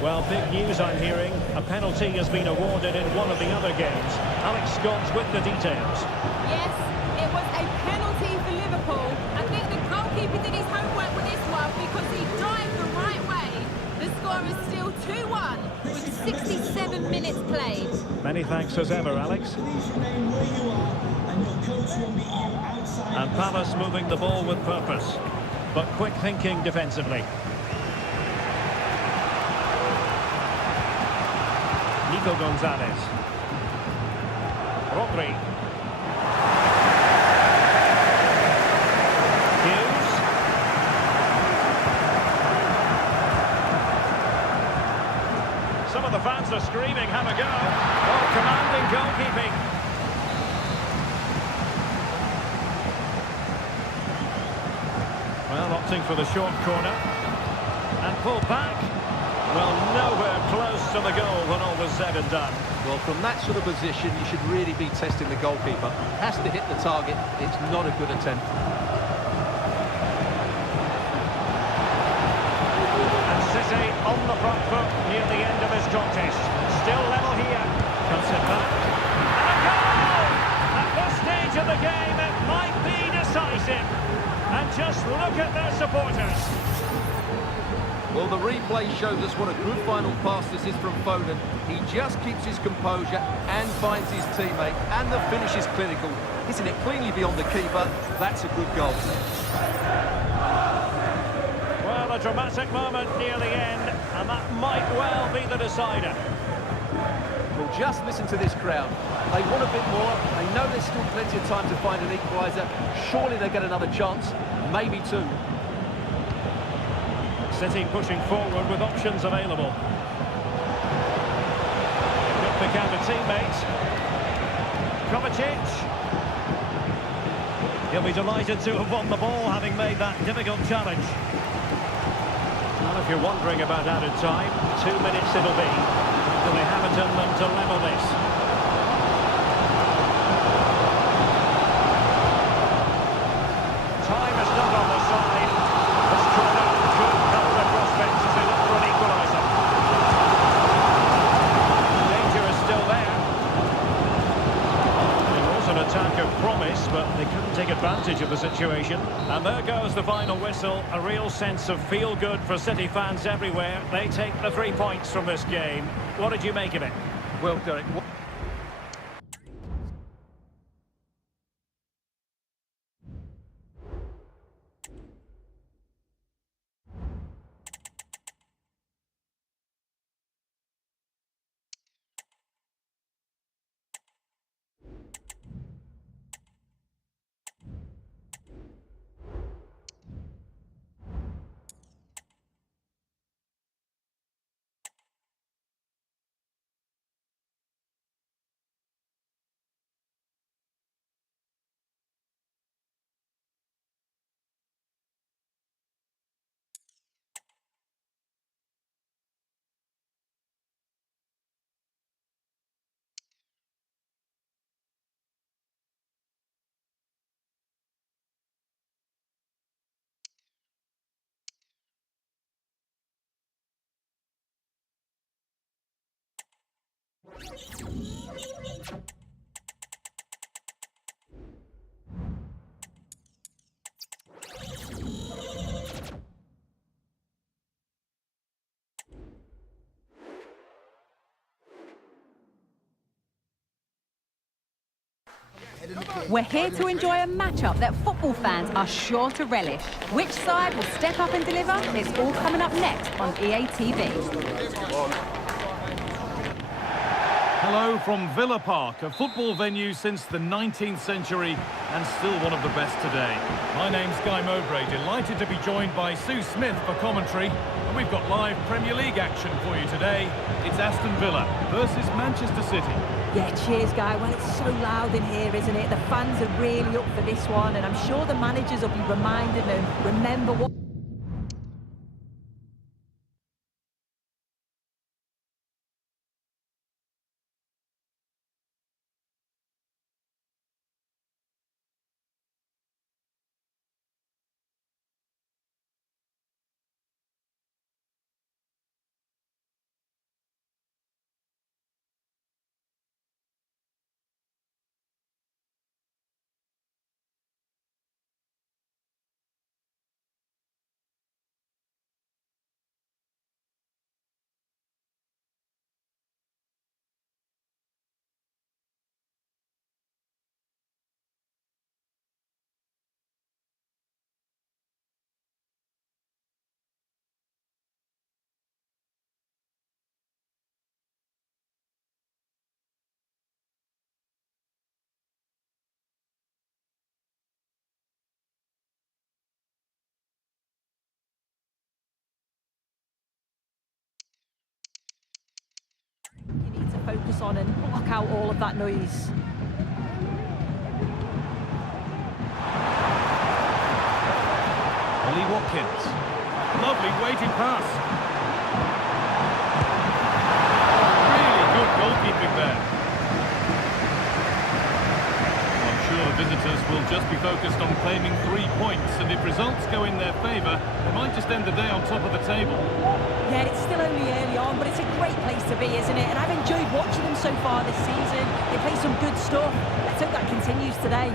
Well, big news I'm hearing. A penalty has been awarded in one of the other games. Alex Scott's with the details. Yes, it was a penalty for Liverpool. I think the goalkeeper did his homework with this one because he dived the right way. The score is still 2-1 with 67 minutes played. Many thanks as ever, Alex. And Palace moving the ball with purpose, but quick thinking defensively. Nico Gonzalez. Rodri. Hughes. Some of the fans are screaming, have a go. Oh, commanding goalkeeping. Well, opting for the short corner. And pulled back. Well, nowhere close to the goal when all was said and done. Well, from that sort of position, you should really be testing the goalkeeper. Has to hit the target. It's not a good attempt. And City on the front foot near the end of this contest. Still level here. Cuts it back. And a goal! At this stage of the game, it might be decisive. And just look at their supporters. Well, the replay shows us what a good final pass this is from Foden. He just keeps his composure and finds his teammate, and the finish is clinical. Hitting it cleanly beyond the keeper, that's a good goal. Well, a dramatic moment near the end, and that might well be the decider. Well, just listen to this crowd. They want a bit more. They know there's still plenty of time to find an equaliser. Surely they get another chance, maybe two. City pushing forward with options available. Good pick out of teammates. Kovacic. He'll be delighted to have won the ball, having made that difficult challenge. Well, if you're wondering about added time, 2 minutes it'll be. Do they have it in them to level this? Time is not on the side. This corner could help their prospects as they look for an equaliser. Danger is still there. It was an attack of promise, but they couldn't take advantage of the situation. And there goes the final whistle. A real sense of feel-good for City fans everywhere. They take the 3 points from this game. What did you make of it? Well, Derek. We're here to enjoy a matchup that football fans are sure to relish. Which side will step up and deliver? It's all coming up next on EA TV. Hello from Villa Park, a football venue since the 19th century and still one of the best today. My name's Guy Mowbray, delighted to be joined by Sue Smith for commentary. And we've got live Premier League action for you today. It's Aston Villa versus Manchester City. Yeah, cheers, Guy. Well, it's so loud in here, isn't it? The fans are really up for this one, and I'm sure the managers will be reminding them, remember what... You need to focus on and block out all of that noise. Ollie Watkins. Lovely waiting pass. Really good goalkeeping there. I'm sure the visitors will just be focused on claiming 3 points, and if results go in their favour, they might just end the day on top of the table. Yeah, it's still only early on, but it's a great place to be, isn't it? And I've enjoyed watching them so far this season. They play some good stuff. Let's hope that continues today.